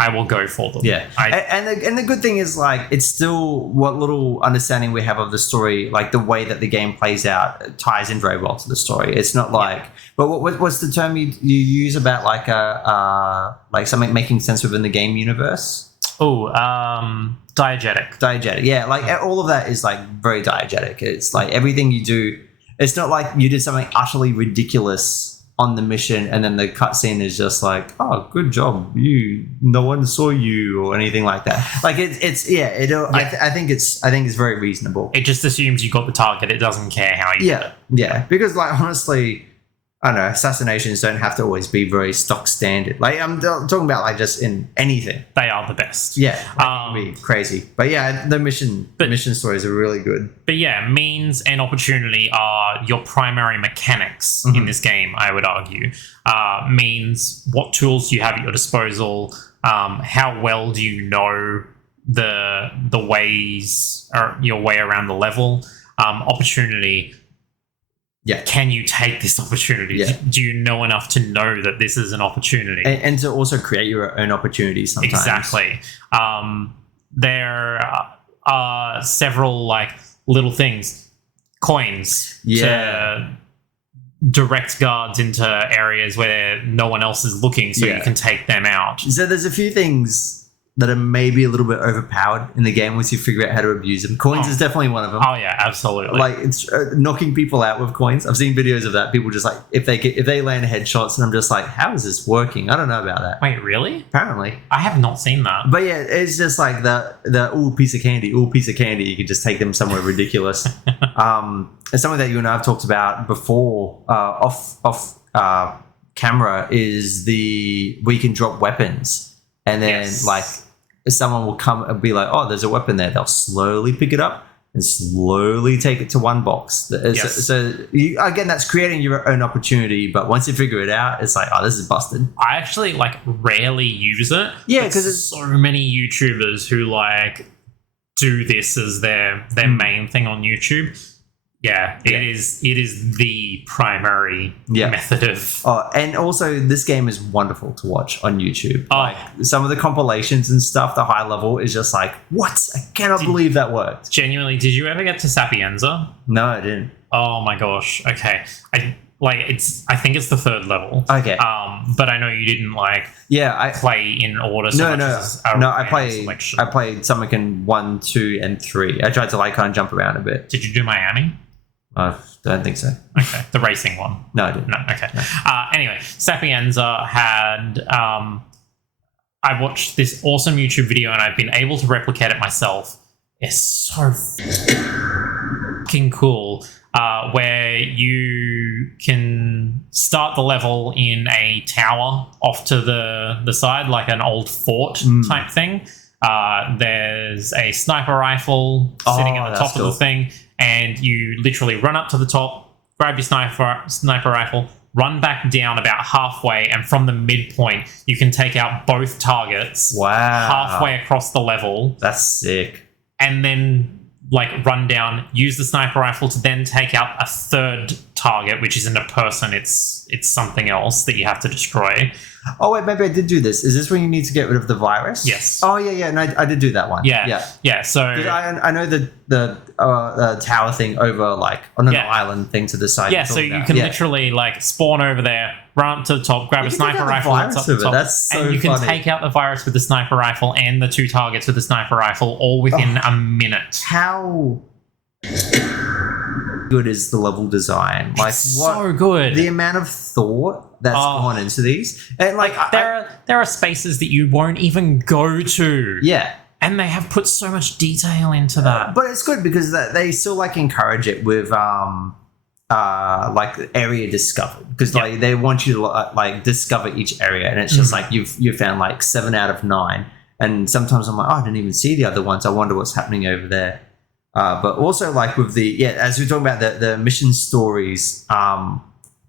I will go for them. Yeah, and the good thing is like it's still what little understanding we have of the story, like the way that the game plays out ties in very well to the story. It's not like, but what's the term you use about like like something making sense within the game universe? Oh, diegetic. Diegetic, yeah. Like all of that is like very diegetic. It's like everything you do. It's not like you did something utterly ridiculous on the mission and then the cutscene is just like, oh, good job, no one saw you or anything like that. Like I think it's very reasonable. It just assumes you got the target. It doesn't care how you did it. Yeah, because like honestly, I don't know, assassinations don't have to always be very stock standard. Like I'm talking about like just in anything. They are the best. Yeah, like, it would be crazy. But yeah, the mission stories are really good. But yeah, means and opportunity are your primary mechanics in this game, I would argue. Means what tools you have at your disposal, how well do you know the ways or your way around the level. Opportunity. Yeah. Can you take this opportunity? Yeah. Do you know enough to know that this is an opportunity? And to also create your own opportunities sometimes. Exactly. There are several like little things, coins to direct guards into areas where no one else is looking, so you can take them out. So there's a few things that are maybe a little bit overpowered in the game once you figure out how to abuse them. Coins is definitely one of them. Oh yeah, absolutely. Like it's knocking people out with coins. I've seen videos of that. People just like if they land headshots, and I'm just like, how is this working? I don't know about that. Wait, really? Apparently, I have not seen that. but yeah, it's just like the piece of candy. You can just take them somewhere ridiculous. And something that you and I have talked about before off camera is where you can drop weapons, and then like someone will come and be like, oh, there's a weapon there. They'll slowly pick it up and slowly take it to one box. Yes. So you, again, that's creating your own opportunity. But once you figure it out, it's like, oh, this is busted. I actually like rarely use it. Yeah, but 'cause it's- so many YouTubers who like do this as their main thing on YouTube. Yeah, it is the primary method of. Oh, and also this game is wonderful to watch on YouTube. Oh. Like some of the compilations and stuff, the high level is just like, what? I cannot believe that worked. Genuinely, did you ever get to Sapienza? No, I didn't. Oh my gosh. Okay. I think it's the third level. Okay. But I know you didn't like Yeah, I play in order so much as a no. I random selection. played Summoning in 1, 2, and 3. I tried to like kind of jump around a bit. Did you do Miami? I don't think so. Okay, the racing one. No, I didn't. No, okay. Anyway, Sapienza had. I watched this awesome YouTube video and I've been able to replicate it myself. It's so fucking cool. Where you can start the level in a tower off to the side, like an old fort type thing. There's a sniper rifle sitting at the top of the thing, and you literally run up to the top, grab your sniper rifle, run back down about halfway, and from the midpoint, you can take out both targets Wow. halfway across the level, That's sick. and then like run down, use the sniper rifle to then take out a third target, which isn't a person, it's something else that you have to destroy. Oh wait, maybe I did do this. Is this when you need to get rid of the virus? Yes. Oh yeah. No, I did do that one. Yeah. So 'Cause I know the tower thing over like on an island thing to the side. yeah, so you can literally like spawn over there, run up to the top, grab a sniper rifle that's up the top, That's so and you can funny. take out the virus with the sniper rifle and the 2 targets with the sniper rifle all within a minute. How good is the level design? Like So good. the amount of thought that's gone into these, and like there are spaces that you won't even go to. yeah. And they have put so much detail into that. But it's good because they still like encourage it with like area discovered, because like they want you to like discover each area, and it's just like you've found like 7 out of 9, and sometimes I'm like, oh, I didn't even see the other ones. I wonder what's happening over there. But also like with the as we're talking about the mission stories,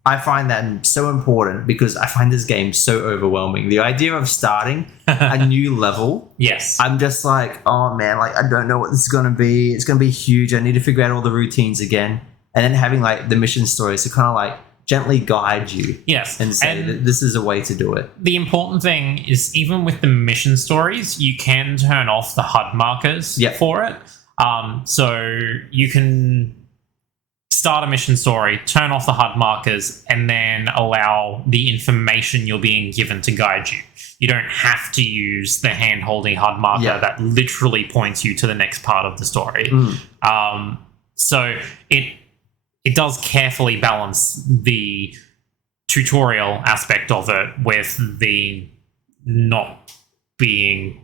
I find that so important because I find this game so overwhelming. The idea of starting a new level, Yes. I'm just like, oh man, like I don't know what this is going to be. It's going to be huge. I need to figure out all the routines again. And then having like the mission stories to kind of like gently guide you Yes. and say that this is a way to do it. The important thing is, even with the mission stories, you can turn off the HUD markers for it. So you can start a mission story, turn off the HUD markers, and then allow the information you're being given to guide you. You don't have to use the hand-holding HUD marker that literally points you to the next part of the story. So it does carefully balance the tutorial aspect of it with the not being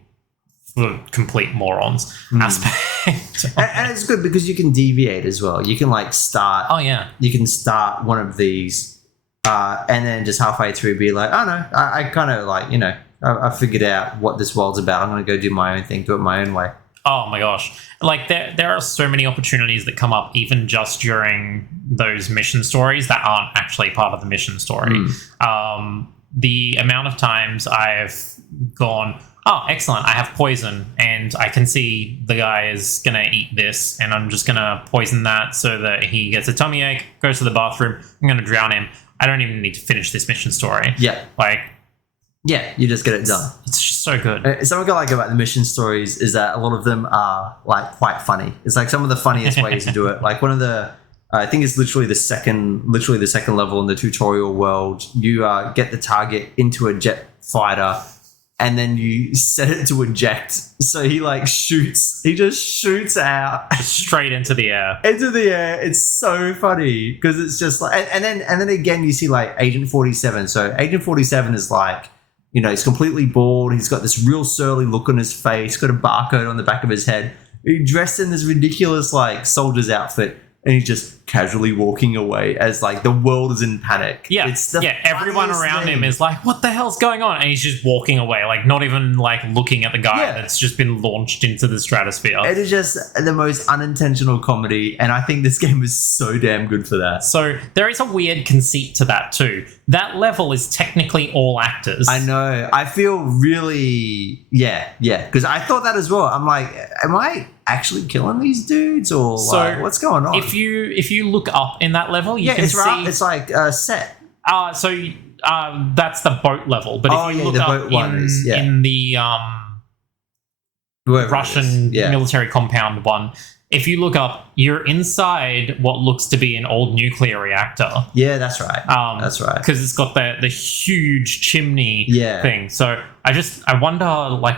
for complete morons aspect. And it's good because you can deviate as well. You can like start. Oh yeah. You can start one of these, and then just halfway through be like, oh no, I kind of like I figured out what this world's about. I'm going to go do my own thing, do it my own way. Oh my gosh. Like there are so many opportunities that come up even just during those mission stories that aren't actually part of the mission story. The amount of times I've gone, oh, excellent, I have poison and I can see the guy is going to eat this and I'm just going to poison that so that he gets a tummy ache, goes to the bathroom, I'm going to drown him. I don't even need to finish this mission story. Yeah. Like, yeah, you just get it done. It's just so good. Something I like about the mission stories is that a lot of them are like quite funny. It's like some of the funniest ways to do it. Like one of the, I think it's literally the second level in the tutorial world. You get the target into a jet fighter, and then you set it to eject. So he like shoots. He just shoots out straight into the air. Into the air. It's so funny because it's just like, and then again you see like Agent 47. So Agent 47 is like, he's completely bald. He's got this real surly look on his face. Got a barcode on the back of his head. He's dressed in this ridiculous like soldier's outfit, and he's just casually walking away as like the world is in panic. Yeah, it's the everyone funniest around thing. him is like, what the hell's going on? And he's just walking away, like not even like looking at the guy Yeah. that's just been launched into the stratosphere. It is just the most unintentional comedy, and I think this game is so damn good for that. So there is a weird conceit to that too. That level is technically all actors. I know. I feel really, yeah, because I thought that as well. I'm like, am I actually killing these dudes, or So, like, what's going on? If you look up in that level, you yeah, can it's see. right. It's like set. That's the boat level. But Oh, if you yeah, look the up boat one is, yeah. in the Whoever it Russian is. Yeah. military compound one, if you look up, you're inside what looks to be an old nuclear reactor. Yeah, that's right. That's right. Because it's got the huge chimney Yeah. thing. So I wonder like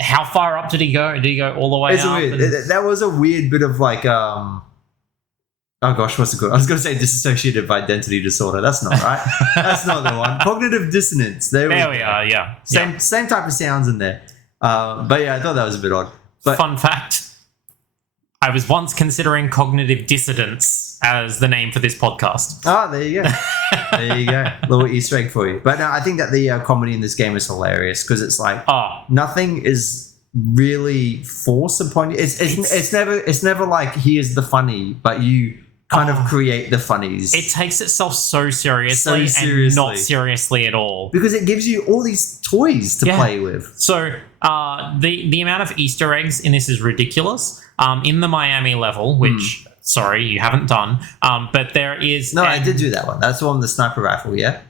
how far up did he go? Did he go all the way It's up? weird. That was a weird bit of like oh gosh, what's it called? I was going to say dissociative identity disorder. That's not right. That's not the one. Cognitive dissonance. There we we go. are. Yeah. Same type of sounds in there. But yeah, I thought that was a bit odd. But Fun fact. I was once considering cognitive dissidence as the name for this podcast. oh, there you go. There you go. Little Easter egg for you. But no, I think that the comedy in this game is hilarious because it's like Oh, nothing is really forced upon you. It's never like here's the funny, but you kind of create the funnies. it takes itself so seriously, So and seriously. not seriously at all. because it gives you all these toys to Yeah. play with. So the amount of Easter eggs in this is ridiculous. In the Miami level, which sorry you haven't done, but there is. No, I did do that one. That's the one with the sniper rifle, yeah?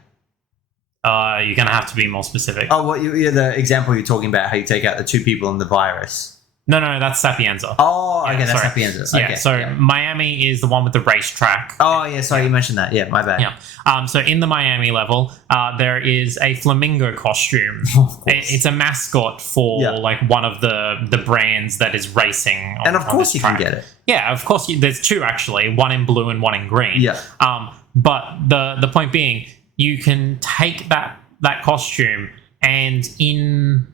You're gonna have to be more specific. Oh, the example you're talking about, how you take out the two people in the virus. No, that's Sapienza. Oh, Yeah, okay, that's sorry. Sapienza. Yeah, Okay, so yeah. Miami is the one with the racetrack. Oh, yeah, sorry, you mentioned that. Yeah, my bad. Yeah. So in the Miami level, there is a flamingo costume. Of course. It's a mascot for Yeah. like one of the brands that is racing. And of course you can track. get it. Yeah, of course. There's two actually, one in blue and one in green. Yeah. But the point being, you can take that costume and in,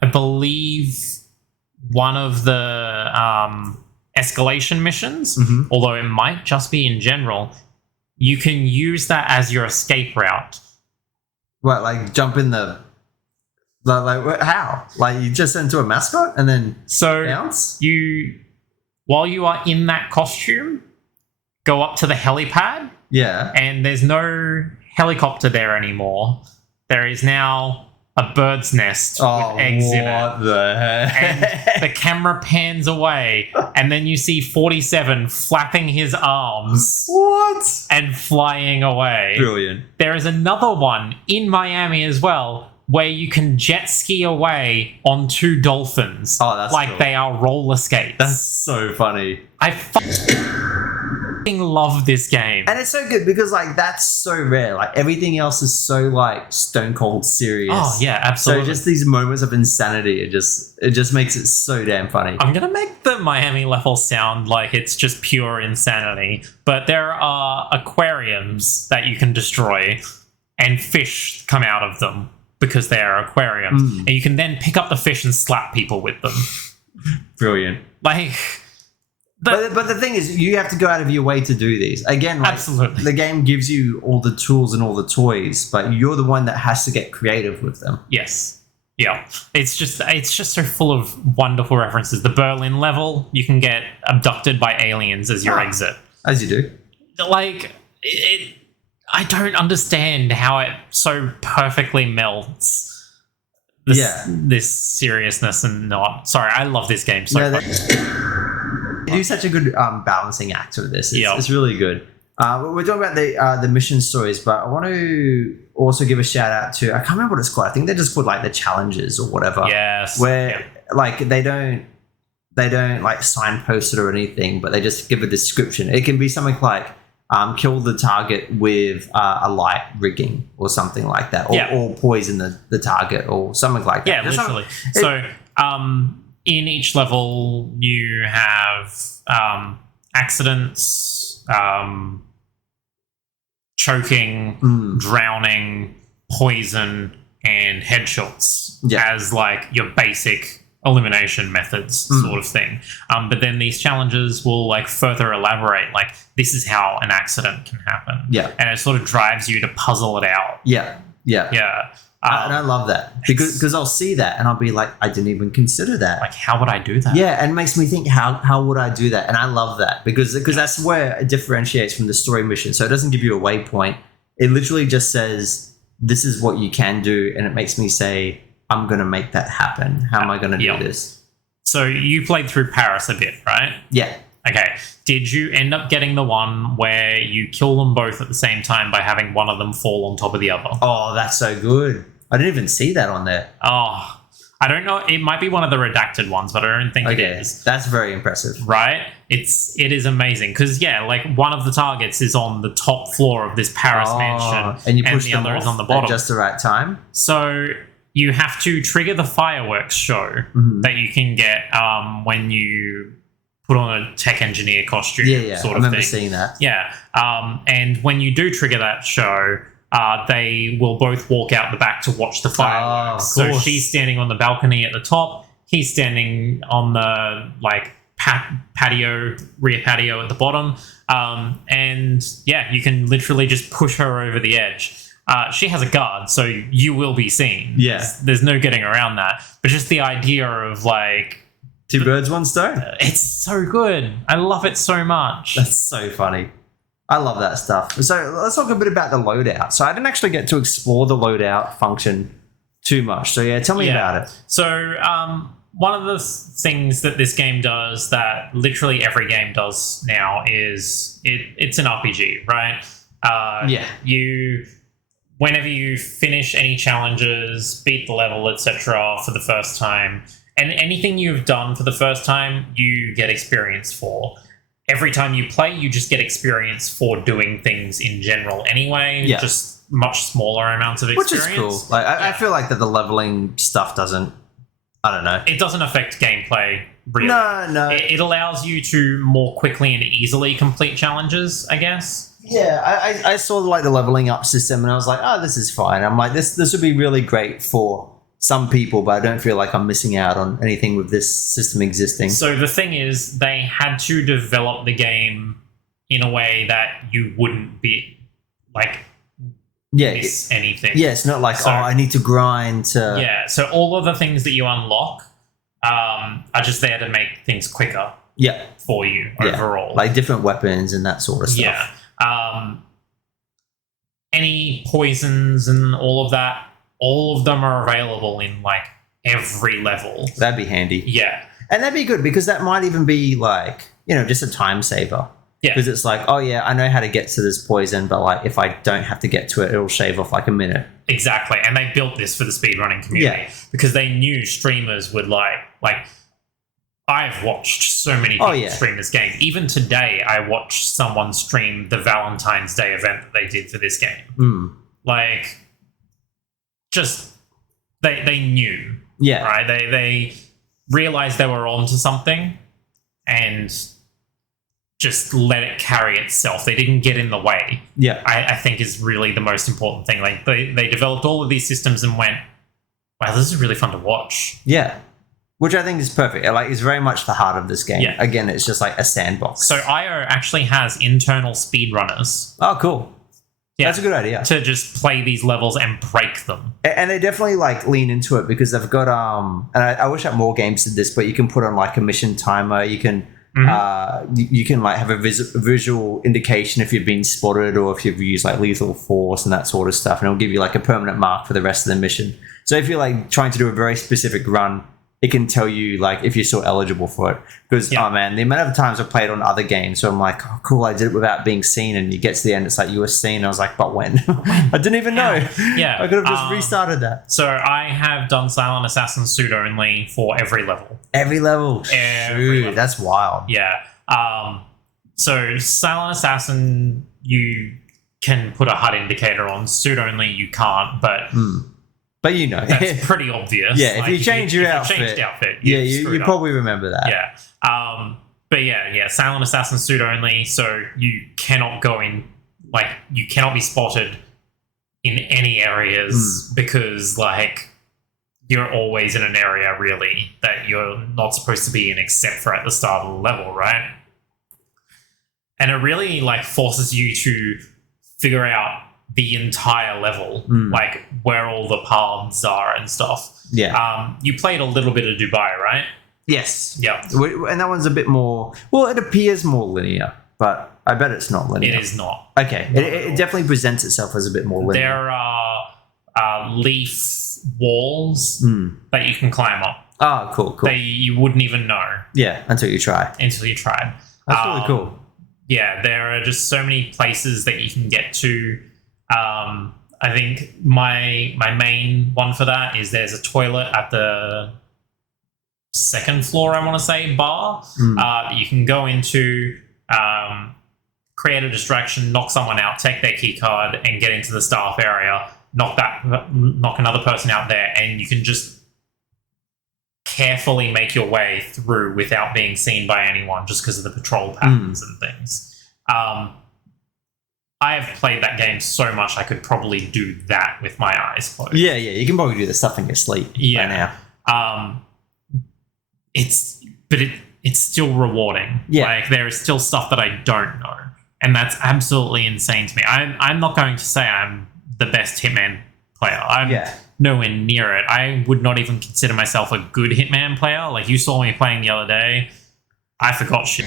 I believe, one of the escalation missions, Mhm. although it might just be in general, you can use that as your escape route. What, like jump in the... how? Like you just into a mascot and then So bounce? while you are in that costume, go up to the helipad, Yeah. and there's no helicopter there anymore. There is now a bird's nest Oh, with eggs in it. what the And heck? the camera pans away, and then you see 47 flapping his arms What? and flying away. Brilliant. There is another one in Miami as well, where you can jet ski away on two dolphins. Oh, that's like cool. they are roller skates. That's so funny. I fucking love this game. And it's so good because like that's so rare. Like everything else is so like stone cold serious. Oh yeah, So absolutely. just these moments of insanity, it just makes it so damn funny. I'm gonna make the Miami level sound like it's just pure insanity, but there are aquariums that you can destroy, and fish come out of them because they are aquariums, and you can then pick up the fish and slap people with them. Brilliant. Like, But the thing is, you have to go out of your way to do these. Again, like, Absolutely. the game gives you all the tools and all the toys, but you're the one that has to get creative with them. yes, yeah, it's just so full of wonderful references. The Berlin level, you can get abducted by aliens as your Ah. exit. As you do. Like I don't understand how it so perfectly melts this seriousness and not. Sorry, I love this game so much. They do such a good balancing act with this. Yeah. It's really good. We're talking about the mission stories, but I want to also give a shout out to, I can't remember what it's called. I think they're just called like the challenges or whatever. Yes. Where like they don't like signpost it or anything, but they just give a description. It can be something like kill the target with a light rigging or something like that, or poison the target or something like that. Yeah, Just literally. something- So, in each level, you have accidents, choking, drowning, poison, and headshots Yeah. as like your basic elimination methods sort of thing. But then these challenges will like further elaborate, like this is how an accident can happen. Yeah. And it sort of drives you to puzzle it out. Yeah. Yeah. And I love that because I'll see that and I'll be like, I didn't even consider that. Like, how would I do that? Yeah, and it makes me think, how would I do that? And I love that because that's where it differentiates from the story mission. So it doesn't give you a waypoint. It literally just says, this is what you can do. And it makes me say, I'm going to make that happen. How am I going to do this? So you played through Paris a bit, right? Yeah. Okay. Did you end up getting the one where you kill them both at the same time by having one of them fall on top of the other? Oh, that's so good. I didn't even see that on there. Oh, I don't know. It might be one of the redacted ones, but I don't think it is. That's very impressive. Right? It is amazing because like one of the targets is on the top floor of this Paris mansion, and you push the them other off is on the bottom at just the right time. So you have to trigger the fireworks show that you can get when you put on a tech engineer costume. Yeah. Sort I of remember thing. seeing that. Yeah. And when you do trigger that show, they will both walk out the back to watch the fireworks. So she's standing on the balcony at the top. He's standing on the like rear patio at the bottom. And yeah, you can literally just push her over the edge. She has a guard, so you will be seen. Yeah. There's no getting around that. But just the idea of like... Two birds, one stone. It's so good. I love it so much. That's so funny. I love that stuff. So let's talk a bit about the loadout. So I didn't actually get to explore the loadout function too much. So yeah, tell me about it. So one of the things that this game does that literally every game does now is it's an RPG, right? Whenever you finish any challenges, beat the level, etc. for the first time, and anything you've done for the first time, you get experience for. Every time you play, you just get experience for doing things in general anyway. Yeah. Just much smaller amounts of experience. Which is cool. Like I feel like that the leveling stuff doesn't, I don't know. It doesn't affect gameplay, really. No. It allows you to more quickly and easily complete challenges, I guess. Yeah, I saw like the leveling up system and I was like, oh, this is fine. I'm like, this would be really great for some people, but I don't feel like I'm missing out on anything with this system existing. So the thing is, they had to develop the game in a way that you wouldn't be like miss anything. Yeah, it's not like, I need to grind to... Yeah, so all of the things that you unlock are just there to make things quicker for you overall. Like different weapons and that sort of stuff. Yeah. Any poisons and all of that, all of them are available in like every level. That'd be handy. Yeah. And that'd be good because that might even be like, just a time saver. Yeah. Because it's like, oh yeah, I know how to get to this poison, but like if I don't have to get to it, it'll shave off like a minute. Exactly. And they built this for the speedrunning community because they knew streamers would like I've watched so many people stream this game. Even today, I watched someone stream the Valentine's Day event that they did for this game. Like, just they knew, right? They realized they were onto something, and just let it carry itself. They didn't get in the way. Yeah, I think is really the most important thing. Like they developed all of these systems and went, wow, this is really fun to watch. Yeah. Which I think is perfect. Like, it's very much the heart of this game. Yeah. Again, it's just like a sandbox. So IO actually has internal speedrunners. Oh, cool. Yeah, that's a good idea. To just play these levels and break them. And they definitely like lean into it because they've got and I wish that more games did this, but you can put on like a mission timer. You can you can like have a visual indication if you've been spotted or if you've used like lethal force and that sort of stuff, and it'll give you like a permanent mark for the rest of the mission. So if you're like trying to do a very specific run, it can tell you like if you're still eligible for it. Because oh man, the amount of times I've played on other games, so I'm like, oh cool, I did it without being seen, and you get to the end, it's like you were seen. I was like, but when? I didn't even know. Yeah, I could have just restarted that. So I have done Silent Assassin suit only for every level. Every level. Shoot, that's wild. Yeah. So Silent Assassin, you can put a HUD indicator on. Suit only, you can't, but. But that's pretty obvious. Yeah, if you change your outfit, you probably remember that. Yeah. But yeah, Silent Assassin suit only, so you cannot go in, like, you cannot be spotted in any areas because, like, you're always in an area really that you're not supposed to be in except for at the start of the level, right? And it really like forces you to figure out the entire level, like where all the paths are and stuff. Yeah. You played a little bit of Dubai, right? Yes. Yeah. And that one's a bit more, well, it appears more linear, but I bet it's not linear. It is not. Okay. It definitely presents itself as a bit more linear. There are leaf walls that you can climb up. Oh, cool. You wouldn't even know. Yeah, until you try. Until you tried. That's really cool. Yeah, there are just so many places that you can get to. I think my main one for that is there's a toilet at the second floor, I want to say, bar that you can go into, create a distraction, knock someone out, take their key card, and get into the staff area, knock another person out there, and you can just carefully make your way through without being seen by anyone just because of the patrol patterns and things. I have played that game so much I could probably do that with my eyes closed. Yeah, you can probably do the stuff in your sleep by now. It's still rewarding. Yeah. Like there is still stuff that I don't know. And that's absolutely insane to me. I'm not going to say I'm the best Hitman player. I'm nowhere near it. I would not even consider myself a good Hitman player. Like you saw me playing the other day. I forgot shit.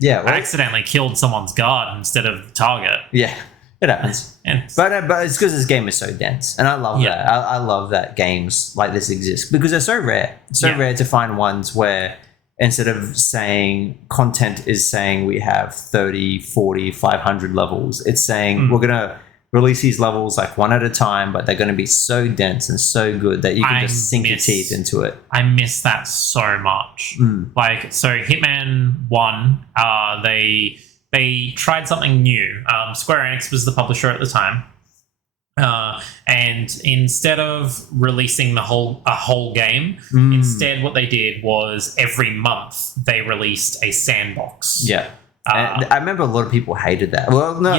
Yeah, well, I accidentally killed someone's guard instead of the target. Yeah, it happens. But it's because this game is so dense, and I love that. I love that games like this exist because they're so rare. It's so rare to find ones where instead of saying content is saying we have 30, 40, 500 levels, it's saying we're going to release these levels like one at a time, but they're going to be so dense and so good that you can just sink your teeth into it. I miss that so much. Like, so Hitman 1, they tried something new. Square Enix was the publisher at the time. And instead of releasing a whole game, instead what they did was every month they released a sandbox. Yeah. And I remember a lot of people hated that. Well, no,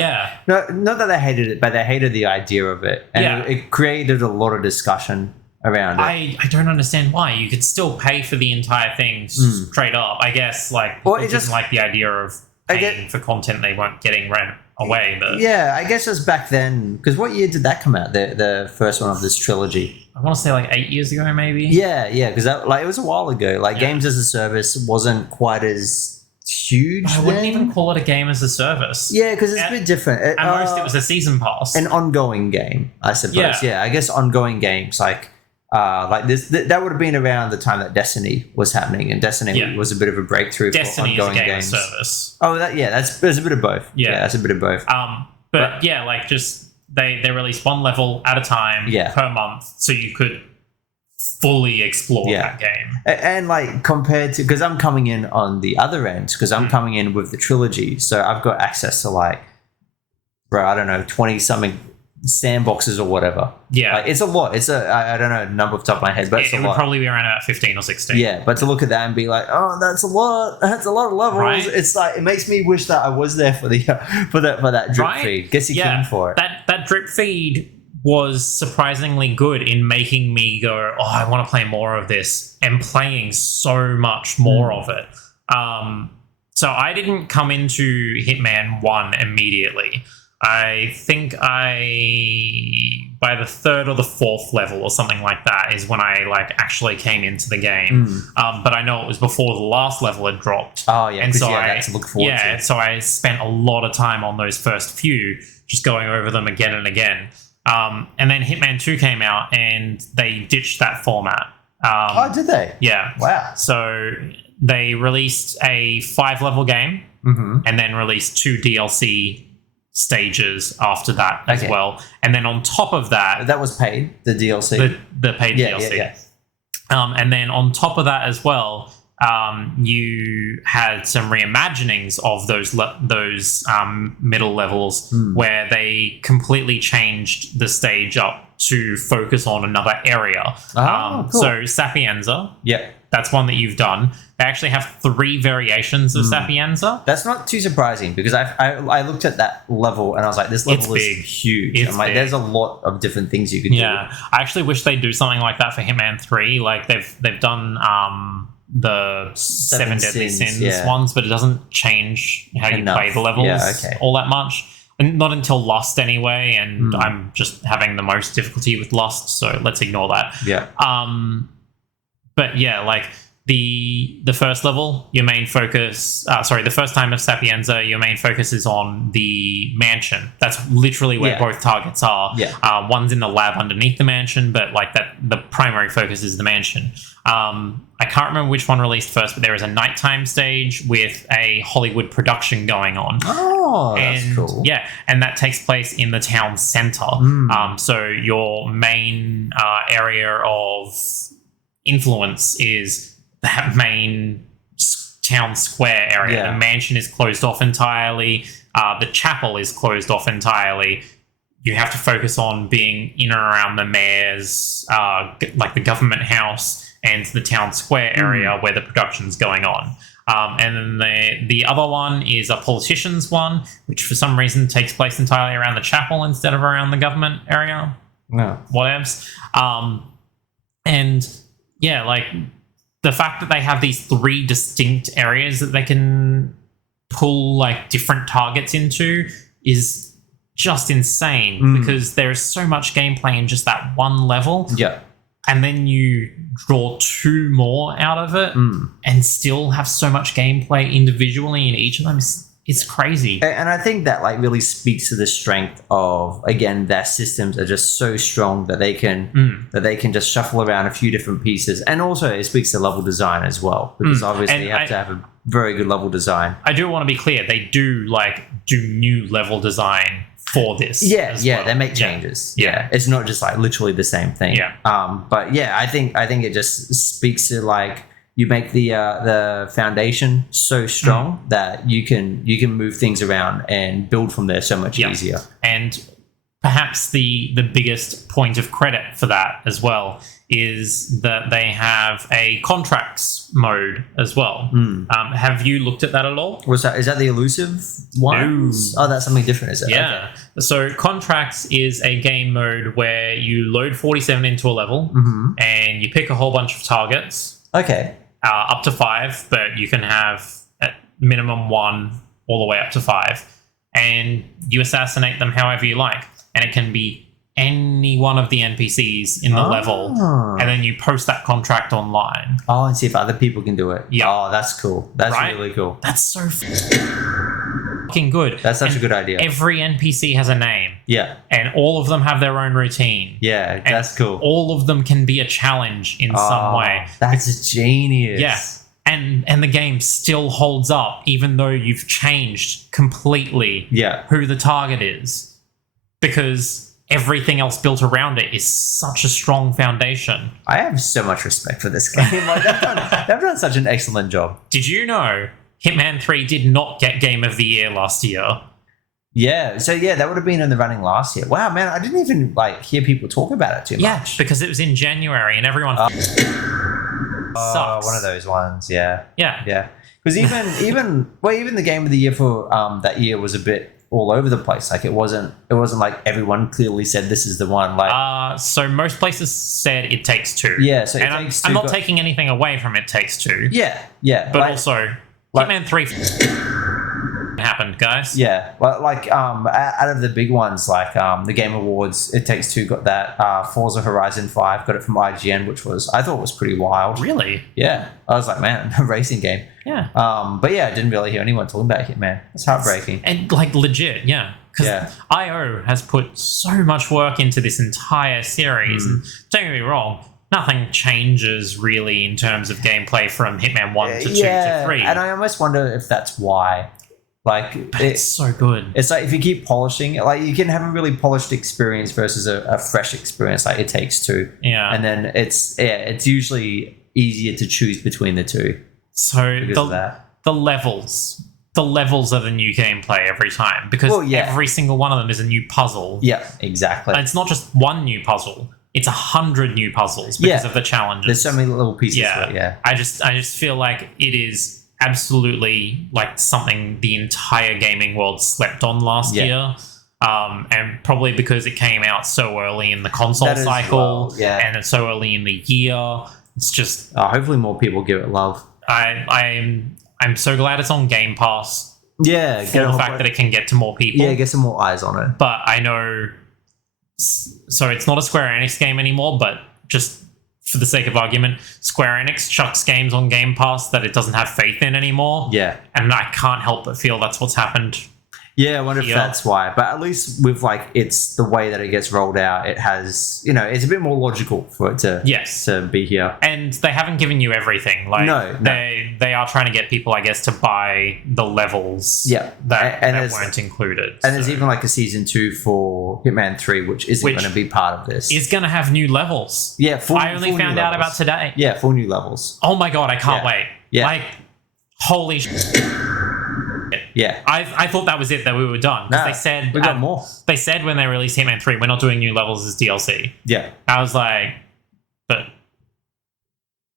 not that they hated it, but they hated the idea of it. And it created a lot of discussion around it. I don't understand why. You could still pay for the entire thing straight up. I guess like people didn't like the idea of paying for content they weren't getting right away. But yeah, I guess it was back then. Because what year did that come out? The first one of this trilogy. I want to say like 8 years ago, maybe. Yeah, because it was a while ago. Like games as a service wasn't quite as huge. I wouldn't even call it a game as a service. Yeah, because it's a bit different. At most, it was a season pass, an ongoing game, I suppose. Yeah, I guess ongoing games like this. That would have been around the time that Destiny was happening, and Destiny was a bit of a breakthrough for ongoing is a game games. Service. Oh, there's a bit of both. Yeah, that's a bit of both. But like just they release one level at a time per month, so you could fully explore that game. And like compared to, because I'm coming in on the other end, because I'm coming in with the trilogy, so I've got access to like, I don't know, 20 something sandboxes or whatever. Yeah, like, it's a lot. It's I don't know the number off the top of my head, but it's a lot. It would probably be around about 15 or 16. Yeah, but to look at that and be like, oh, that's a lot. That's a lot of levels. Right? It's like it makes me wish that I was there for the for that drip feed. Guess you're keen for it. That drip feed was surprisingly good in making me go, oh, I want to play more of this, and playing so much more of it. So I didn't come into Hitman 1 immediately. I think by the third or the fourth level or something like that is when I like actually came into the game. But I know it was before the last level had dropped. Oh yeah, and so I had to look forward to. Yeah, so I spent a lot of time on those first few, just going over them again and again. And then Hitman 2 came out and they ditched that format. Did they? Yeah. Wow. So they released a 5-level game and then released 2 DLC stages after that as well. And then on top of that... That was paid, the DLC? The paid DLC. Yeah. And then on top of that as well, you had some reimaginings of those middle levels where they completely changed the stage up to focus on another area. Cool. So Sapienza that's one that you've done. They actually have 3 variations of Sapienza. That's not too surprising because I looked at that level and I was like, this level is huge. It's I'm like, big. there's a lot of different things you could do. Yeah, I actually wish they'd do something like that for Hitman 3. Like they've done the Seven Deadly Sins ones, but it doesn't change how you play the levels all that much. And not until Lust anyway, and I'm just having the most difficulty with Lust, so let's ignore that. Yeah. But yeah, like the first level, your main focus, the first time of Sapienza, your main focus is on the mansion. That's literally where both targets are. Yeah. One's in the lab underneath the mansion, but like that, the primary focus is the mansion. I can't remember which one released first, but there is a nighttime stage with a Hollywood production going on. Oh, that's cool. Yeah, and that takes place in the town center. So your main area of influence is that main town square area. Yeah. The mansion is closed off entirely. The chapel is closed off entirely. You have to focus on being in and around the mayor's, like the government house and the town square area where the production's going on. And then the other one is a politician's one, which for some reason takes place entirely around the chapel instead of around the government area. No. Whatevs. And yeah, like the fact that they have these 3 distinct areas that they can pull like different targets into is just insane because there is so much gameplay in just that one level. Yeah. And then you draw 2 more out of it and still have so much gameplay individually in each of them. It's crazy. And I think that like really speaks to the strength of, again, their systems are just so strong that they can just shuffle around a few different pieces. And also it speaks to level design as well, because obviously you have to have a very good level design. I do want to be clear, they do new level design for this. They make changes. It's not just like literally the same thing. But yeah, I think it just speaks to like you make the foundation so strong that you can move things around and build from there so much easier. And perhaps the biggest point of credit for that as well is that they have a contracts mode as well. Have you looked at that at all? What's that? Is that the elusive one? Oh, that's something different, is it? Yeah. Okay. So contracts is a game mode where you load 47 into a level and you pick a whole bunch of targets. Okay. Up to 5, but you can have at minimum 1 all the way up to 5. And you assassinate them however you like. And it can be any one of the NPCs in the level, and then you post that contract online. Oh, and see if other people can do it. Yeah. Oh, that's cool. That's really cool. That's so fucking good. That's such a good idea. Every NPC has a name. Yeah. And all of them have their own routine. Yeah, that's cool. All of them can be a challenge in some way. That's genius. Yeah. And the game still holds up, even though you've changed completely who the target is. Because everything else built around it is such a strong foundation. I have so much respect for this game. Like, they've done such an excellent job. Did you know Hitman 3 did not get Game of the Year last year? Yeah, so that would have been in the running last year. Wow, man, I didn't even hear people talk about it too much. Yeah, because it was in January and everyone sucks. One of those ones, yeah. Yeah. Because even the Game of the Year for that year was a bit all over the place. Like it wasn't like everyone clearly said this is the one. Like so most places said It Takes Two. Yeah, so I'm not taking anything away from It Takes Two. Yeah. But also Hitman 3 happened, guys. Yeah. Well, out of the big ones, the Game Awards, It Takes Two got that. Forza Horizon 5 got it from IGN, which I thought was pretty wild. Really? Yeah. I was like, man, a racing game. Yeah. But yeah, I didn't really hear anyone talking about Hitman. It's heartbreaking. And legit, yeah. Because IO has put so much work into this entire series. And don't get me wrong, nothing changes really in terms of gameplay from Hitman 1 to 2 to 3. And I almost wonder if that's why. It's so good. It's like if you keep polishing it, you can have a really polished experience versus a fresh experience. Like It Takes Two. Yeah. And then it's usually easier to choose between the two. So the levels are the new gameplay every time because every single one of them is a new puzzle. Yeah, exactly. And it's not just one new puzzle. it's 100 new puzzles because of the challenges. There's so many little pieces to it, yeah. I just feel like it is absolutely like something the entire gaming world slept on last year. And probably because it came out so early in the console cycle, and it's so early in the year. It's just hopefully more people give it love. I'm so glad it's on Game Pass. Yeah, for the fact that it can get to more people. Yeah, get some more eyes on it. But I know, so it's not a Square Enix game anymore, but just for the sake of argument, Square Enix chucks games on Game Pass that it doesn't have faith in anymore. Yeah. And I can't help but feel that's what's happened. Yeah, I wonder if that's why. But at least with it's the way that it gets rolled out, it has, it's a bit more logical for it to be here. And they haven't given you everything. Like no. They are trying to get people, I guess, to buy the levels that weren't included. And there's even a season 2 for Hitman 3, which isn't going to be part of this. Is going to have new levels. Yeah, I only found out about today. Yeah, 4 new levels. Oh my god, I can't wait. Yeah. Holy shit. Yeah, I thought that was it, that we were done. No, they said we got more. They said when they released Hitman 3, we're not doing new levels as DLC. Yeah, I was like, but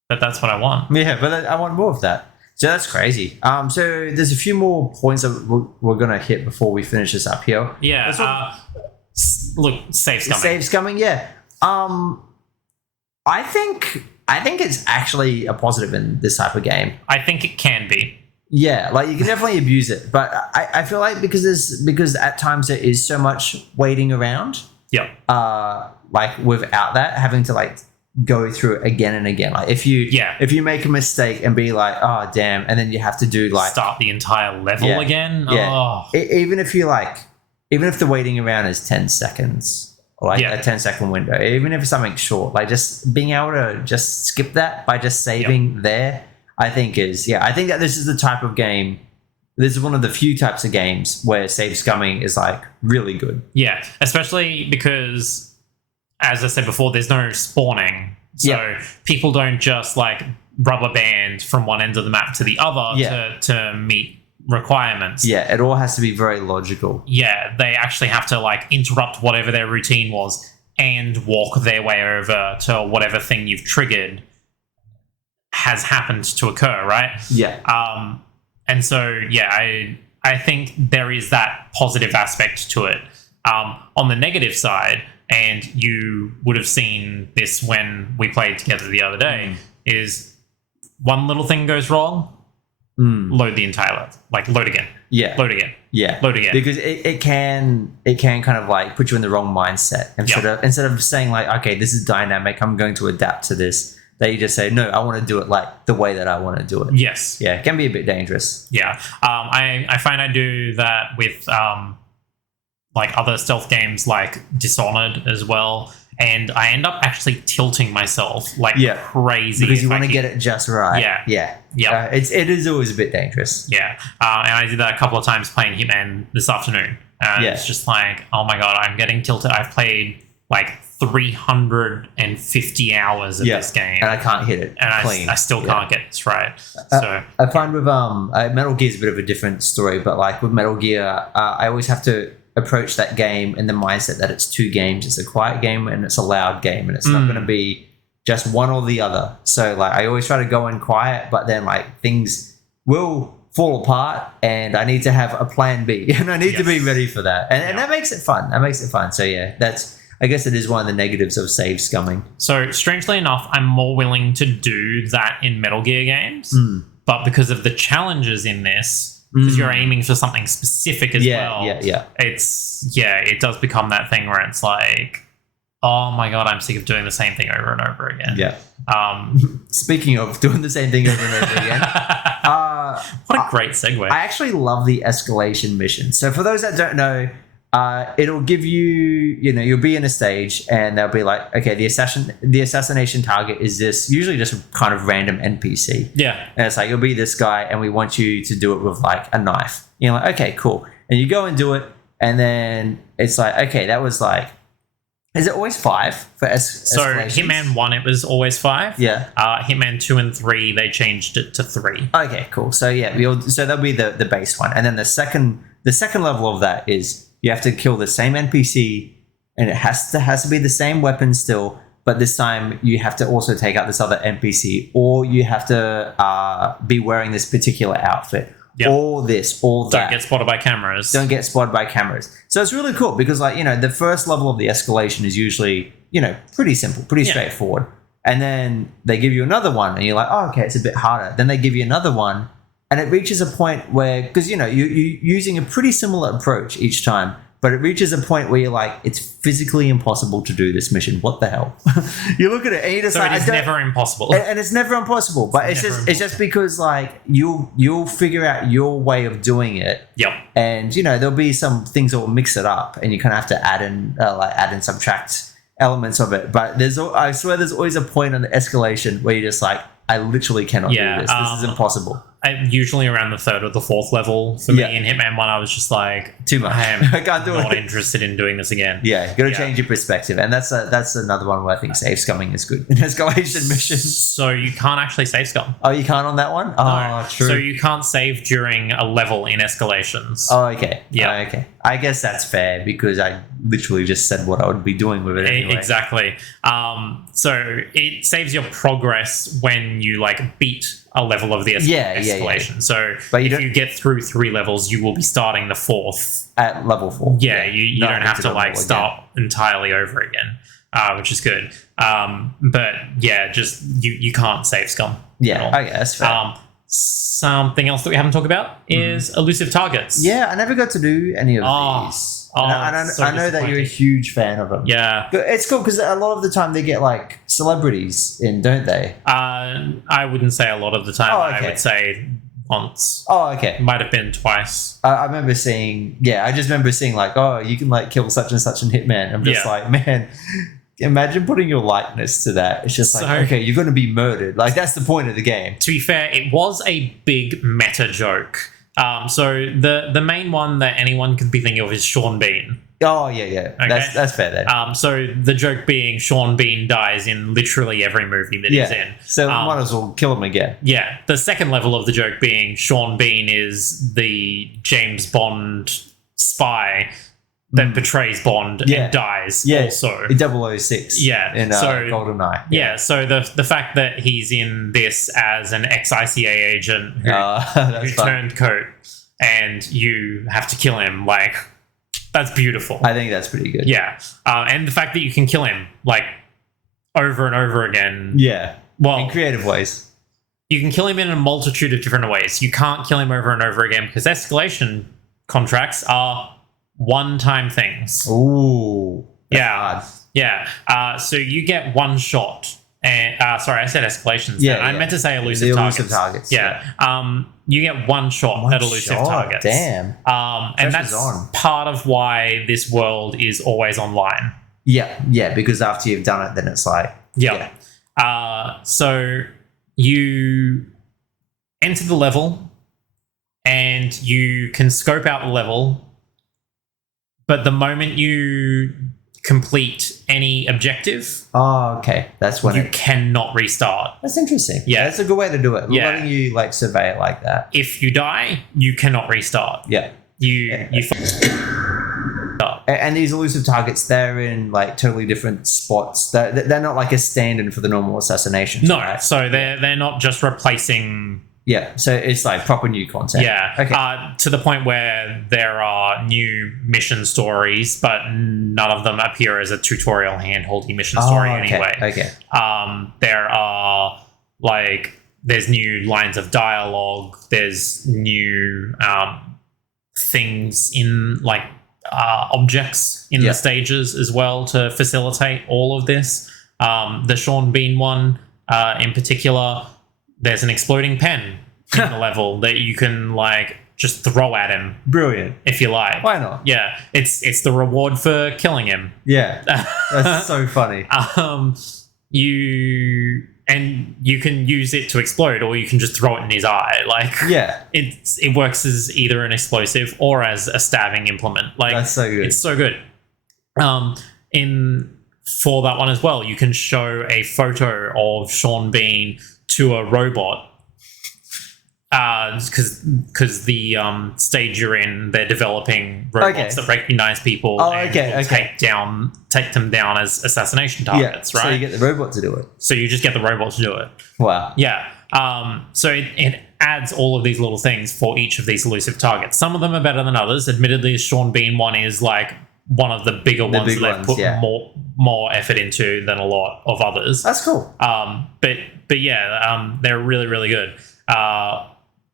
that's what I want. Yeah, but I want more of that. So that's crazy. So there's a few more points that we're gonna hit before we finish this up here. Yeah. Look, save's coming. Save's coming. Yeah. I think it's actually a positive in this type of game. I think it can be. Yeah, you can definitely abuse it, but I feel like because at times there is so much waiting around. Yeah. Without that, having to go through it again and again. If you make a mistake and be like, oh damn, and then you have to do start the entire level again. Yeah. Oh. Even if the waiting around is 10 seconds, or a 10-second window, even if it's something short, just being able to just skip that by just saving there. I think that this is the type of game. This is one of the few types of games where save scumming is really good. Yeah, especially because, as I said before, there's no spawning, so people don't just rubber band from one end of the map to the other to meet requirements. Yeah, it all has to be very logical. Yeah, they actually have to interrupt whatever their routine was and walk their way over to whatever thing you've triggered has happened to occur, right? Yeah. And so, I think there is that positive aspect to it. On the negative side, and you would have seen this when we played together the other day, is one little thing goes wrong, load the entire level. Load again. Yeah. Load again. Yeah. Load again. Because it can kind of put you in the wrong mindset. Instead of saying okay, this is dynamic, I'm going to adapt to this. That you just say, no, I want to do it the way that I want to do it. Yes. Yeah, it can be a bit dangerous. Yeah. I find I do that with other stealth games like Dishonored as well. And I end up actually tilting myself crazy. Because you want to get it just right. Yeah. It is always a bit dangerous. Yeah. And I did that a couple of times playing Hitman this afternoon. And it's just oh my God, I'm getting tilted. I've played 350 hours of this game, and I can't hit it clean. I still can't get this right. So I find with Metal Gear is a bit of a different story, but with Metal Gear, I always have to approach that game in the mindset that it's two games. It's a quiet game and it's a loud game, and it's not going to be just one or the other. So I always try to go in quiet, but then things will fall apart, and I need to have a plan B, and I need to be ready for that, and that makes it fun. So I guess it is one of the negatives of save scumming. So, strangely enough, I'm more willing to do that in Metal Gear games, but because of the challenges in this, because you're aiming for something specific as well, it does become that thing where it's oh my God, I'm sick of doing the same thing over and over again. Yeah. Speaking of doing the same thing over and over again, what a great segue. I actually love the escalation mission. So, for those that don't know, it'll give you, you'll be in a stage and they'll be okay, the assassination target is this, usually just a kind of random NPC. Yeah. And it's you'll be this guy and we want you to do it with a knife. You're okay, cool. And you go and do it. And then it's okay, that was is it always 5 for So Hitman 1, it was always 5. Yeah. Hitman 2 and 3, they changed it to 3. Okay, cool. So so that'll be the base one. And then the second level of that is, you have to kill the same NPC and it has to be the same weapon still, but this time you have to also take out this other NPC, or you have to be wearing this particular outfit, or this, or that. Don't get spotted by cameras. Don't get spotted by cameras. So it's really cool because, like, the first level of the escalation is usually, pretty simple, pretty straightforward. And then they give you another one, and you're like, oh, okay, it's a bit harder. Then they give you another one, and it reaches a point where, because, you're using a pretty similar approach each time, but it reaches a point where you're like, it's physically impossible to do this mission. What the hell? You look at it and you just so it is never impossible. And it's never impossible. But it's just because, like, you'll figure out your way of doing it. Yep. And there'll be some things that will mix it up, and you kind of have to add and subtract elements of it. But I swear there's always a point on the escalation where you're just like, I literally cannot do this. This is impossible. Usually around the third or the fourth level for me in Hitman 1, I was just like, too much. I can't do not it. interested in doing this again. Yeah, you got to change your perspective, and that's another one where I think save scumming is good in escalation missions. So you can't actually save scum. Oh, you can't on that one? Oh, true. So you can't save during a level in escalations. Oh, okay. Yeah. Oh, okay. I guess that's fair because I literally just said what I would be doing with it anyway. Exactly. So it saves your progress when you like beat a level of the escalation. So but if you get through 3 levels, you will be starting the 4th at level 4. Yeah, you don't have to like start entirely over again, which is good. But yeah, just you can't save scum. Yeah, okay, that's fair. Something else that we haven't talked about is elusive targets. Yeah, I never got to do any of these. I know that you're a huge fan of them. Yeah. But it's cool because a lot of the time they get like celebrities in, don't they? I wouldn't say a lot of the time. I would say once. Oh, okay. Might have been twice. I remember seeing, I just remember seeing like, oh, you can like kill such and such in Hitman. I'm just like, man, imagine putting your likeness to that. It's just like, okay, you're going to be murdered. Like, that's the point of the game. To be fair, it was a big meta joke. So the main one that anyone could be thinking of is Sean Bean. Oh, yeah. Okay? That's fair then. So the joke being Sean Bean dies in literally every movie that he's in. So might as well kill him again. Yeah. The second level of the joke being Sean Bean is the James Bond spy that betrays Bond and dies also. In 006. Yeah. In GoldenEye. Yeah. So the fact that he's in this as an ex-ICA agent who turned coat and you have to kill him, like, that's beautiful. I think that's pretty good. Yeah. And the fact that you can kill him, like, over and over again. Yeah. Well, in creative ways. You can kill him in a multitude of different ways. You can't kill him over and over again because escalation contracts are one-time things. Ooh. Hard. Yeah. So you get one shot. And sorry, I said escalations. Yeah, I meant to say elusive targets. Yeah. You get one shot at elusive targets. Damn. And that's part of why this world is always online. Yeah, because after you've done it, then it's like... Yeah. So you enter the level and you can scope out the level, but the moment you complete any objective, that's when you cannot restart. That's interesting. Yeah, that's a good way to do it. Yeah, letting you like survey it like that. If you die, you cannot restart. Yeah, and these elusive targets, they're in like totally different spots. They're not like a stand-in for the normal assassinations. No, right? So they're not just replacing. Yeah, so it's like proper new content. Yeah, okay. To the point where there are new mission stories, but none of them appear as a tutorial handholdy mission story anyway. Okay. There are there's new lines of dialogue. There's new things in objects in the stages as well to facilitate all of this. The Sean Bean one in particular. There's an exploding pen in the level that you can just throw at him. Brilliant. If you like. Why not? Yeah. It's the reward for killing him. Yeah. That's so funny. You can use it to explode, or you can just throw it in his eye. It works as either an explosive or as a stabbing implement. That's so good. It's so good. For that one as well, you can show a photo of Sean Bean to a robot because the stage you're in, they're developing robots that recognize people and will take them down as assassination targets, right? So you get the robot to do it. So you just get the robot to do it. Wow. Yeah. So it adds all of these little things for each of these elusive targets. Some of them are better than others. Admittedly, the Sean Bean one is like one of the bigger ones that they've put more effort into than a lot of others. That's cool. But yeah, they're really, really good.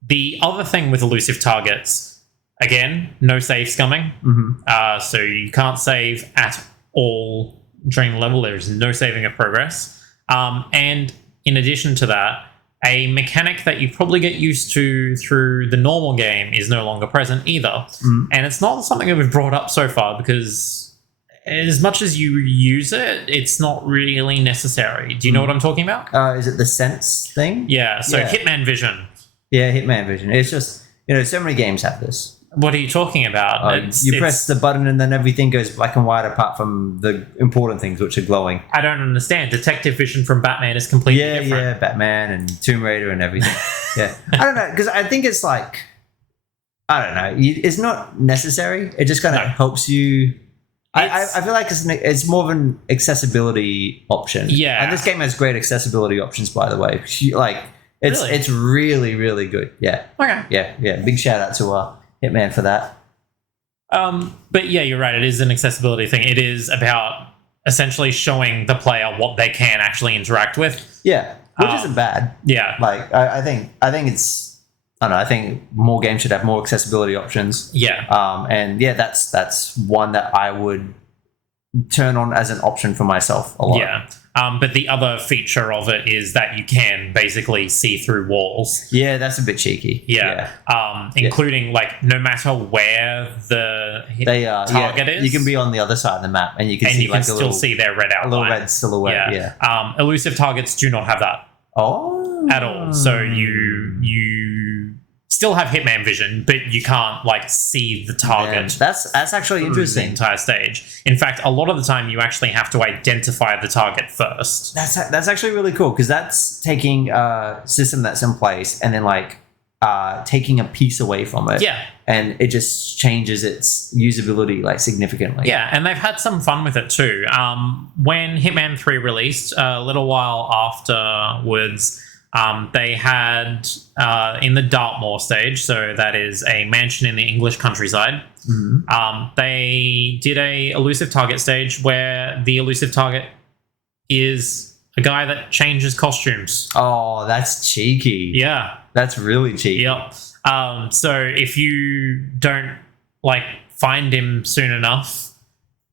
The other thing with elusive targets, again, no save scumming. Mm-hmm. So you can't save at all during the level. There's no saving of progress. And in addition to that, a mechanic that you probably get used to through the normal game is no longer present either. Mm-hmm. And it's not something that we've brought up so far because as much as you use it, it's not really necessary. Do you know what I'm talking about? Is it the sense thing? Yeah, so Hitman Vision. Yeah, Hitman Vision. It's just, so many games have this. What are you talking about? You press the button and then everything goes black and white apart from the important things, which are glowing. I don't understand. Detective Vision from Batman is completely different. Yeah, Batman and Tomb Raider and everything. Yeah. I don't know, because I think it's like, I don't know. It's not necessary. It just kind of helps you. I feel like it's more of an accessibility option. Yeah. And this game has great accessibility options, by the way. It's really, really good. Yeah. Okay. Yeah. Big shout out to Hitman for that. But yeah, you're right. It is an accessibility thing. It is about essentially showing the player what they can actually interact with. Yeah, which isn't bad. Yeah. Like I think it's. I don't know. I think more games should have more accessibility options. Yeah. And yeah, that's one that I would turn on as an option for myself a lot. Yeah. But the other feature of it is that you can basically see through walls. Yeah, that's a bit cheeky. Yeah. Including like no matter where the target is. You can be on the other side of the map and you can still see their red outline. A little red silhouette. Yeah. Elusive targets do not have that. Oh. At all. So you still have Hitman Vision, but you can't like see the target. That's actually interesting. The entire stage. In fact, a lot of the time you actually have to identify the target first. That's actually really cool because that's taking a system that's in place and then like taking a piece away from it. Yeah. And it just changes its usability like significantly. Yeah, and they've had some fun with it too. When Hitman 3 released, a little while afterwards, they had in the Dartmoor stage, so that is a mansion in the English countryside. Mm-hmm. They did a elusive target stage where the elusive target is a guy that changes costumes. Oh, that's cheeky. Yeah, that's really cheeky. Yep. So if you don't like find him soon enough,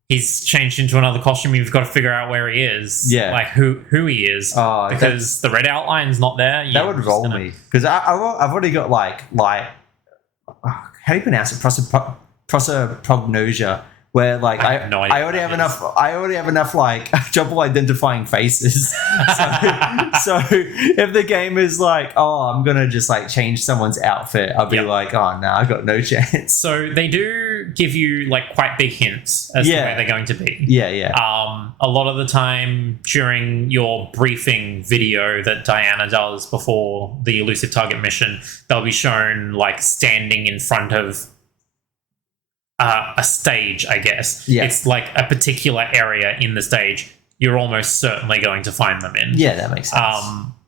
he's changed into another costume. You've got to figure out where he is. Yeah. Like who he is. Oh, because the red outline's not there. That would roll me. Because I've already got like how do you pronounce it? Prosopagnosia. Where like I already have enough like trouble identifying faces. So if the game is like, oh, I'm gonna just like change someone's outfit, I'll be like, oh no, I got no chance. So they do give you like quite big hints as to where they're going to be. Yeah. A lot of the time during your briefing video that Diana does before the elusive target mission, they'll be shown like standing in front of a stage, I guess. Yeah. It's like a particular area in the stage you're almost certainly going to find them in. Yeah, that makes sense.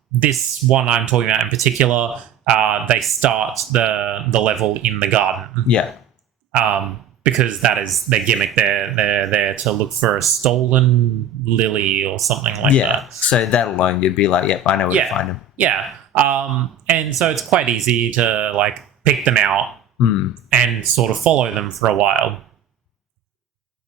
This one I'm talking about in particular, they start the level in the garden. Yeah. Because that is their gimmick. They're there to look for a stolen lily or something like that. So that alone, you'd be like, yep, I know where to find them. Yeah. And so it's quite easy to like pick them out and sort of follow them for a while.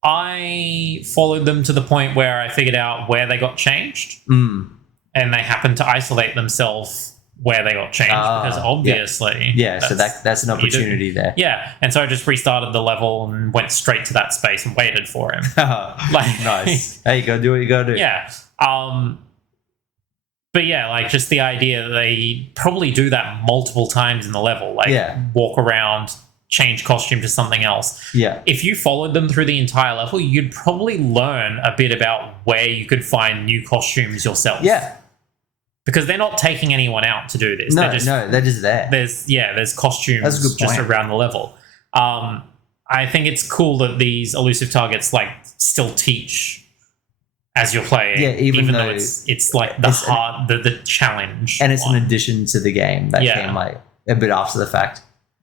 I followed them to the point where I figured out where they got changed, and they happened to isolate themselves where they got changed because obviously, so that's an opportunity there. Yeah, and so I just restarted the level and went straight to that space and waited for him. Nice. Hey, you gotta do what you gotta do. Yeah. But yeah, like just the idea that they probably do that multiple times in the level, like walk around, change costume to something else. Yeah. If you followed them through the entire level, you'd probably learn a bit about where you could find new costumes yourself. Yeah. because they're not taking anyone out to do this. No, they're just there. There's costumes That's a good just point. around the level. I think it's cool that these elusive targets like still teach as you're playing. Yeah, even though though it's like the challenge, And it's one. an addition to the game that Yeah. came like a bit after the fact.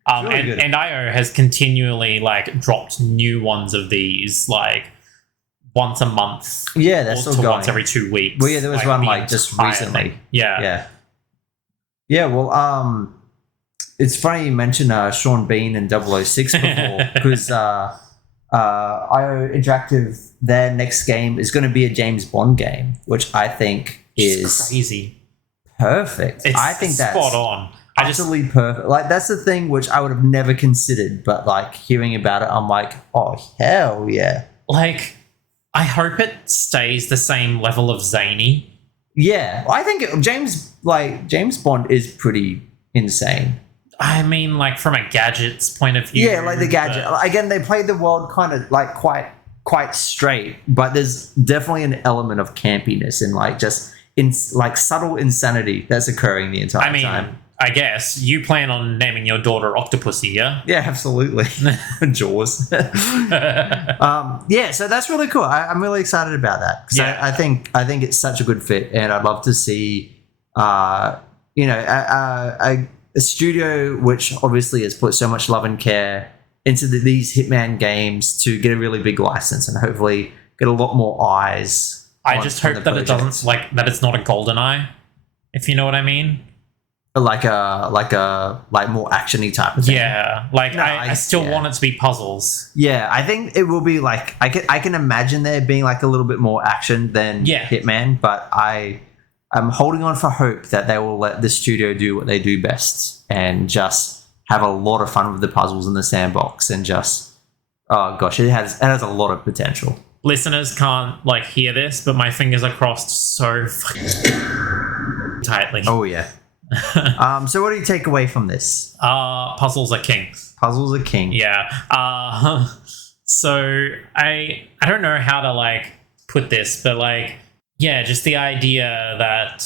really good. And IO has continually like dropped new ones of these like once a month. Yeah, they're or still to going. once every 2 weeks. Well, yeah, there was one the like just entire recently. thing. Yeah. Yeah. Yeah, well, it's funny you mentioned Sean Bean and 006 before because IO Interactive, their next game is going to be a James Bond game, which I think is crazy. perfect. It's I think that's spot on. absolutely perfect. Like that's the thing which I would have never considered, but like hearing about it, I'm like, oh hell yeah. Like, I hope it stays the same level of zany. Yeah, I think James Bond is pretty insane. I mean, like from a gadget's point of view. Yeah, like the gadget. Again, they play the world kind of like quite straight, but there's definitely an element of campiness and like just in like subtle insanity that's occurring the entire time. I guess you plan on naming your daughter Octopussy, yeah? Yeah, absolutely. Jaws. Yeah, so that's really cool. I'm really excited about that because Yeah. I think it's such a good fit, and I'd love to see, a studio which obviously has put so much love and care into these Hitman games to get a really big license and hopefully get a lot more eyes. I on- just on hope the that it project. doesn't that it's not a GoldenEye, if you know what I mean. like a more actiony type of thing. Yeah, like No, I still yeah. want it to be puzzles. Yeah, I think it will be like I can imagine there being like a little bit more action than Yeah. Hitman, but I'm holding on for hope that they will let the studio do what they do best and just have a lot of fun with the puzzles in the sandbox and just oh gosh, it has a lot of potential. Listeners can't like hear this, but my fingers are crossed so fucking tightly. Oh yeah. So what do you take away from this? Puzzles are king. Puzzles are king. Yeah. So I don't know how to like put this, but like yeah, just the idea that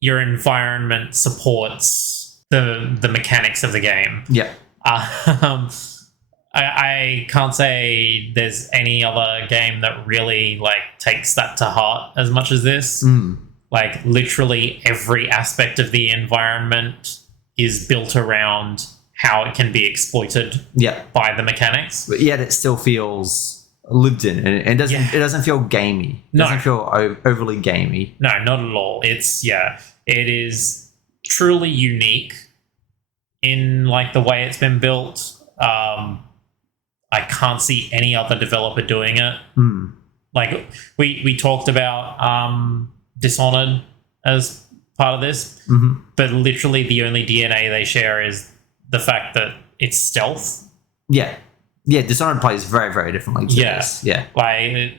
your environment supports the mechanics of the game. Yeah. I can't say there's any other game that really like takes that to heart as much as this. Like literally every aspect of the environment is built around how it can be exploited Yeah. by the mechanics. But yet it still feels lived in, and it doesn't. Yeah. It doesn't feel gamey. It No. doesn't feel overly gamey. No, not at all. It is truly unique in like the way it's been built. I can't see any other developer doing it. Like we talked about Dishonored as part of this, but literally the only DNA they share is the fact that it's stealth. Yeah. Yeah, Dishonored plays very, very differently to Yeah. this. Yeah. Like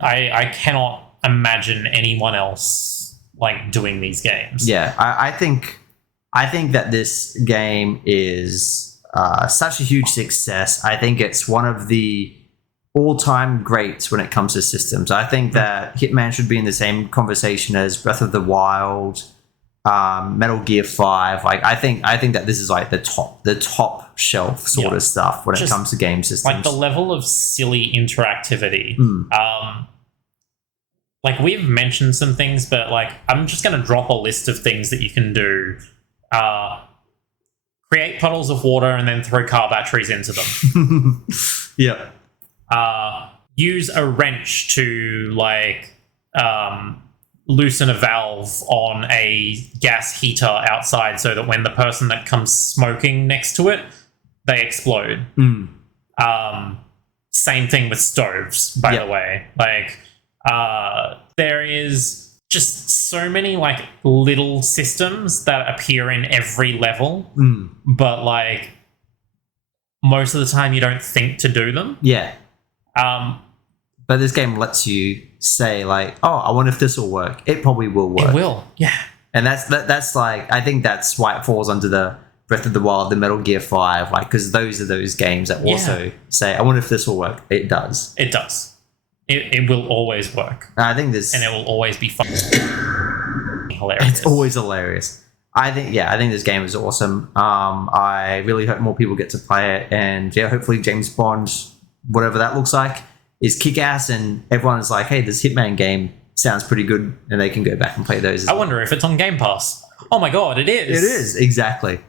I cannot imagine anyone else like doing these games. Yeah. I think that this game is such a huge success. I think it's one of the all-time greats when it comes to systems. I think that Hitman should be in the same conversation as Breath of the Wild, Metal Gear 5. Like I think that this is like the top shelf sort of stuff when it Just comes to game systems. Like the level of silly interactivity. Like we've mentioned some things, but like I'm just going to drop a list of things that you can do. Create puddles of water and then throw car batteries into them. Yeah. Use a wrench to like loosen a valve on a gas heater outside so that when the person that comes smoking next to it, they explode. Same thing with stoves, by the way. Like there is just so many like little systems that appear in every level, but like most of the time you don't think to do them. Yeah. But this game lets you say like, oh, I wonder if this will work. It probably will work. It will, yeah. And that's like, I think that's why it falls under the Breath of the Wild, the Metal Gear 5, like, because those are those games that also say, I wonder if this will work. It does. It does. It will always work. I think this, And it will always be fun. hilarious. It's always hilarious. I think this game is awesome. I really hope more people get to play it, and yeah, hopefully James Bond, whatever that looks like, is kick-ass, and everyone is like, hey, this Hitman game sounds pretty good, and they can go back and play those as I well. wonder if it's on Game Pass. Oh my god, it is. It is, exactly.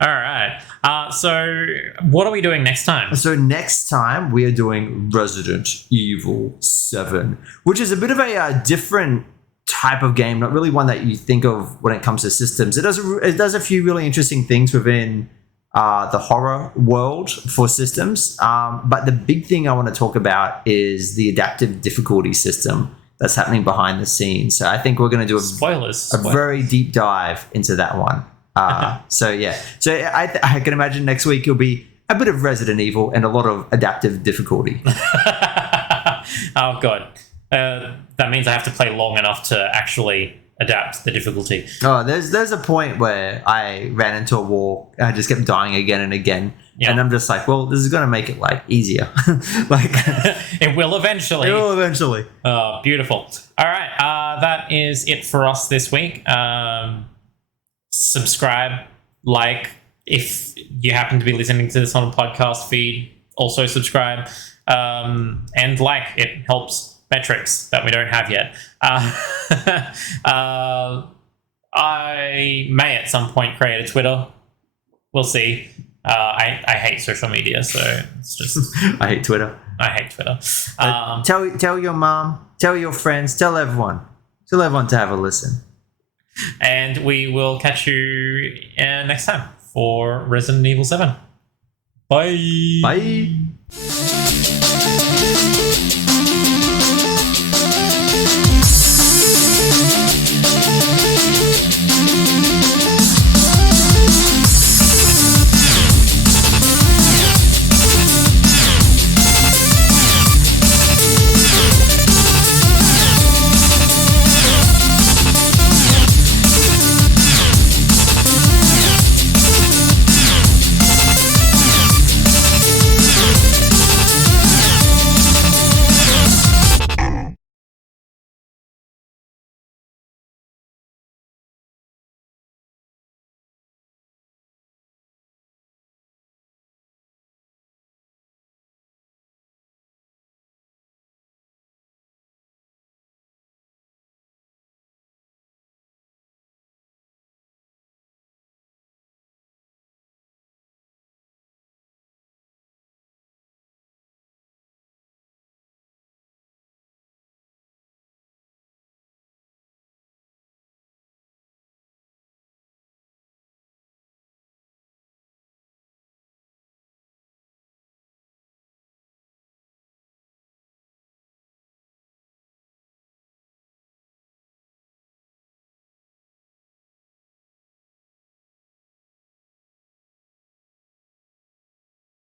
All right. So what are we doing next time? So next time we are doing Resident Evil 7, which is a bit of a different type of game, not really one that you think of when it comes to systems. It does a few really interesting things within the horror world for systems. But the big thing I want to talk about is the adaptive difficulty system that's happening behind the scenes. So I think we're going to do a very deep dive into that one. So I can imagine next week it'll be a bit of Resident Evil and a lot of adaptive difficulty. Oh god, that means I have to play long enough to actually adapt the difficulty. Oh, there's a point where I ran into a wall and I just kept dying again and again. Yeah. And I'm just like, well, this is going to make it like easier. Like it will eventually. It will eventually. Oh, beautiful. All right. That is it for us this week. Subscribe, like, if you happen to be listening to this on a podcast feed, also subscribe, and like, it helps metrics that we don't have yet. I may at some point create a Twitter. We'll see. I hate social media, so it's just I hate Twitter. Tell your mom, tell your friends, tell everyone to have a listen. And we will catch you next time for Resident Evil 7. Bye. Bye.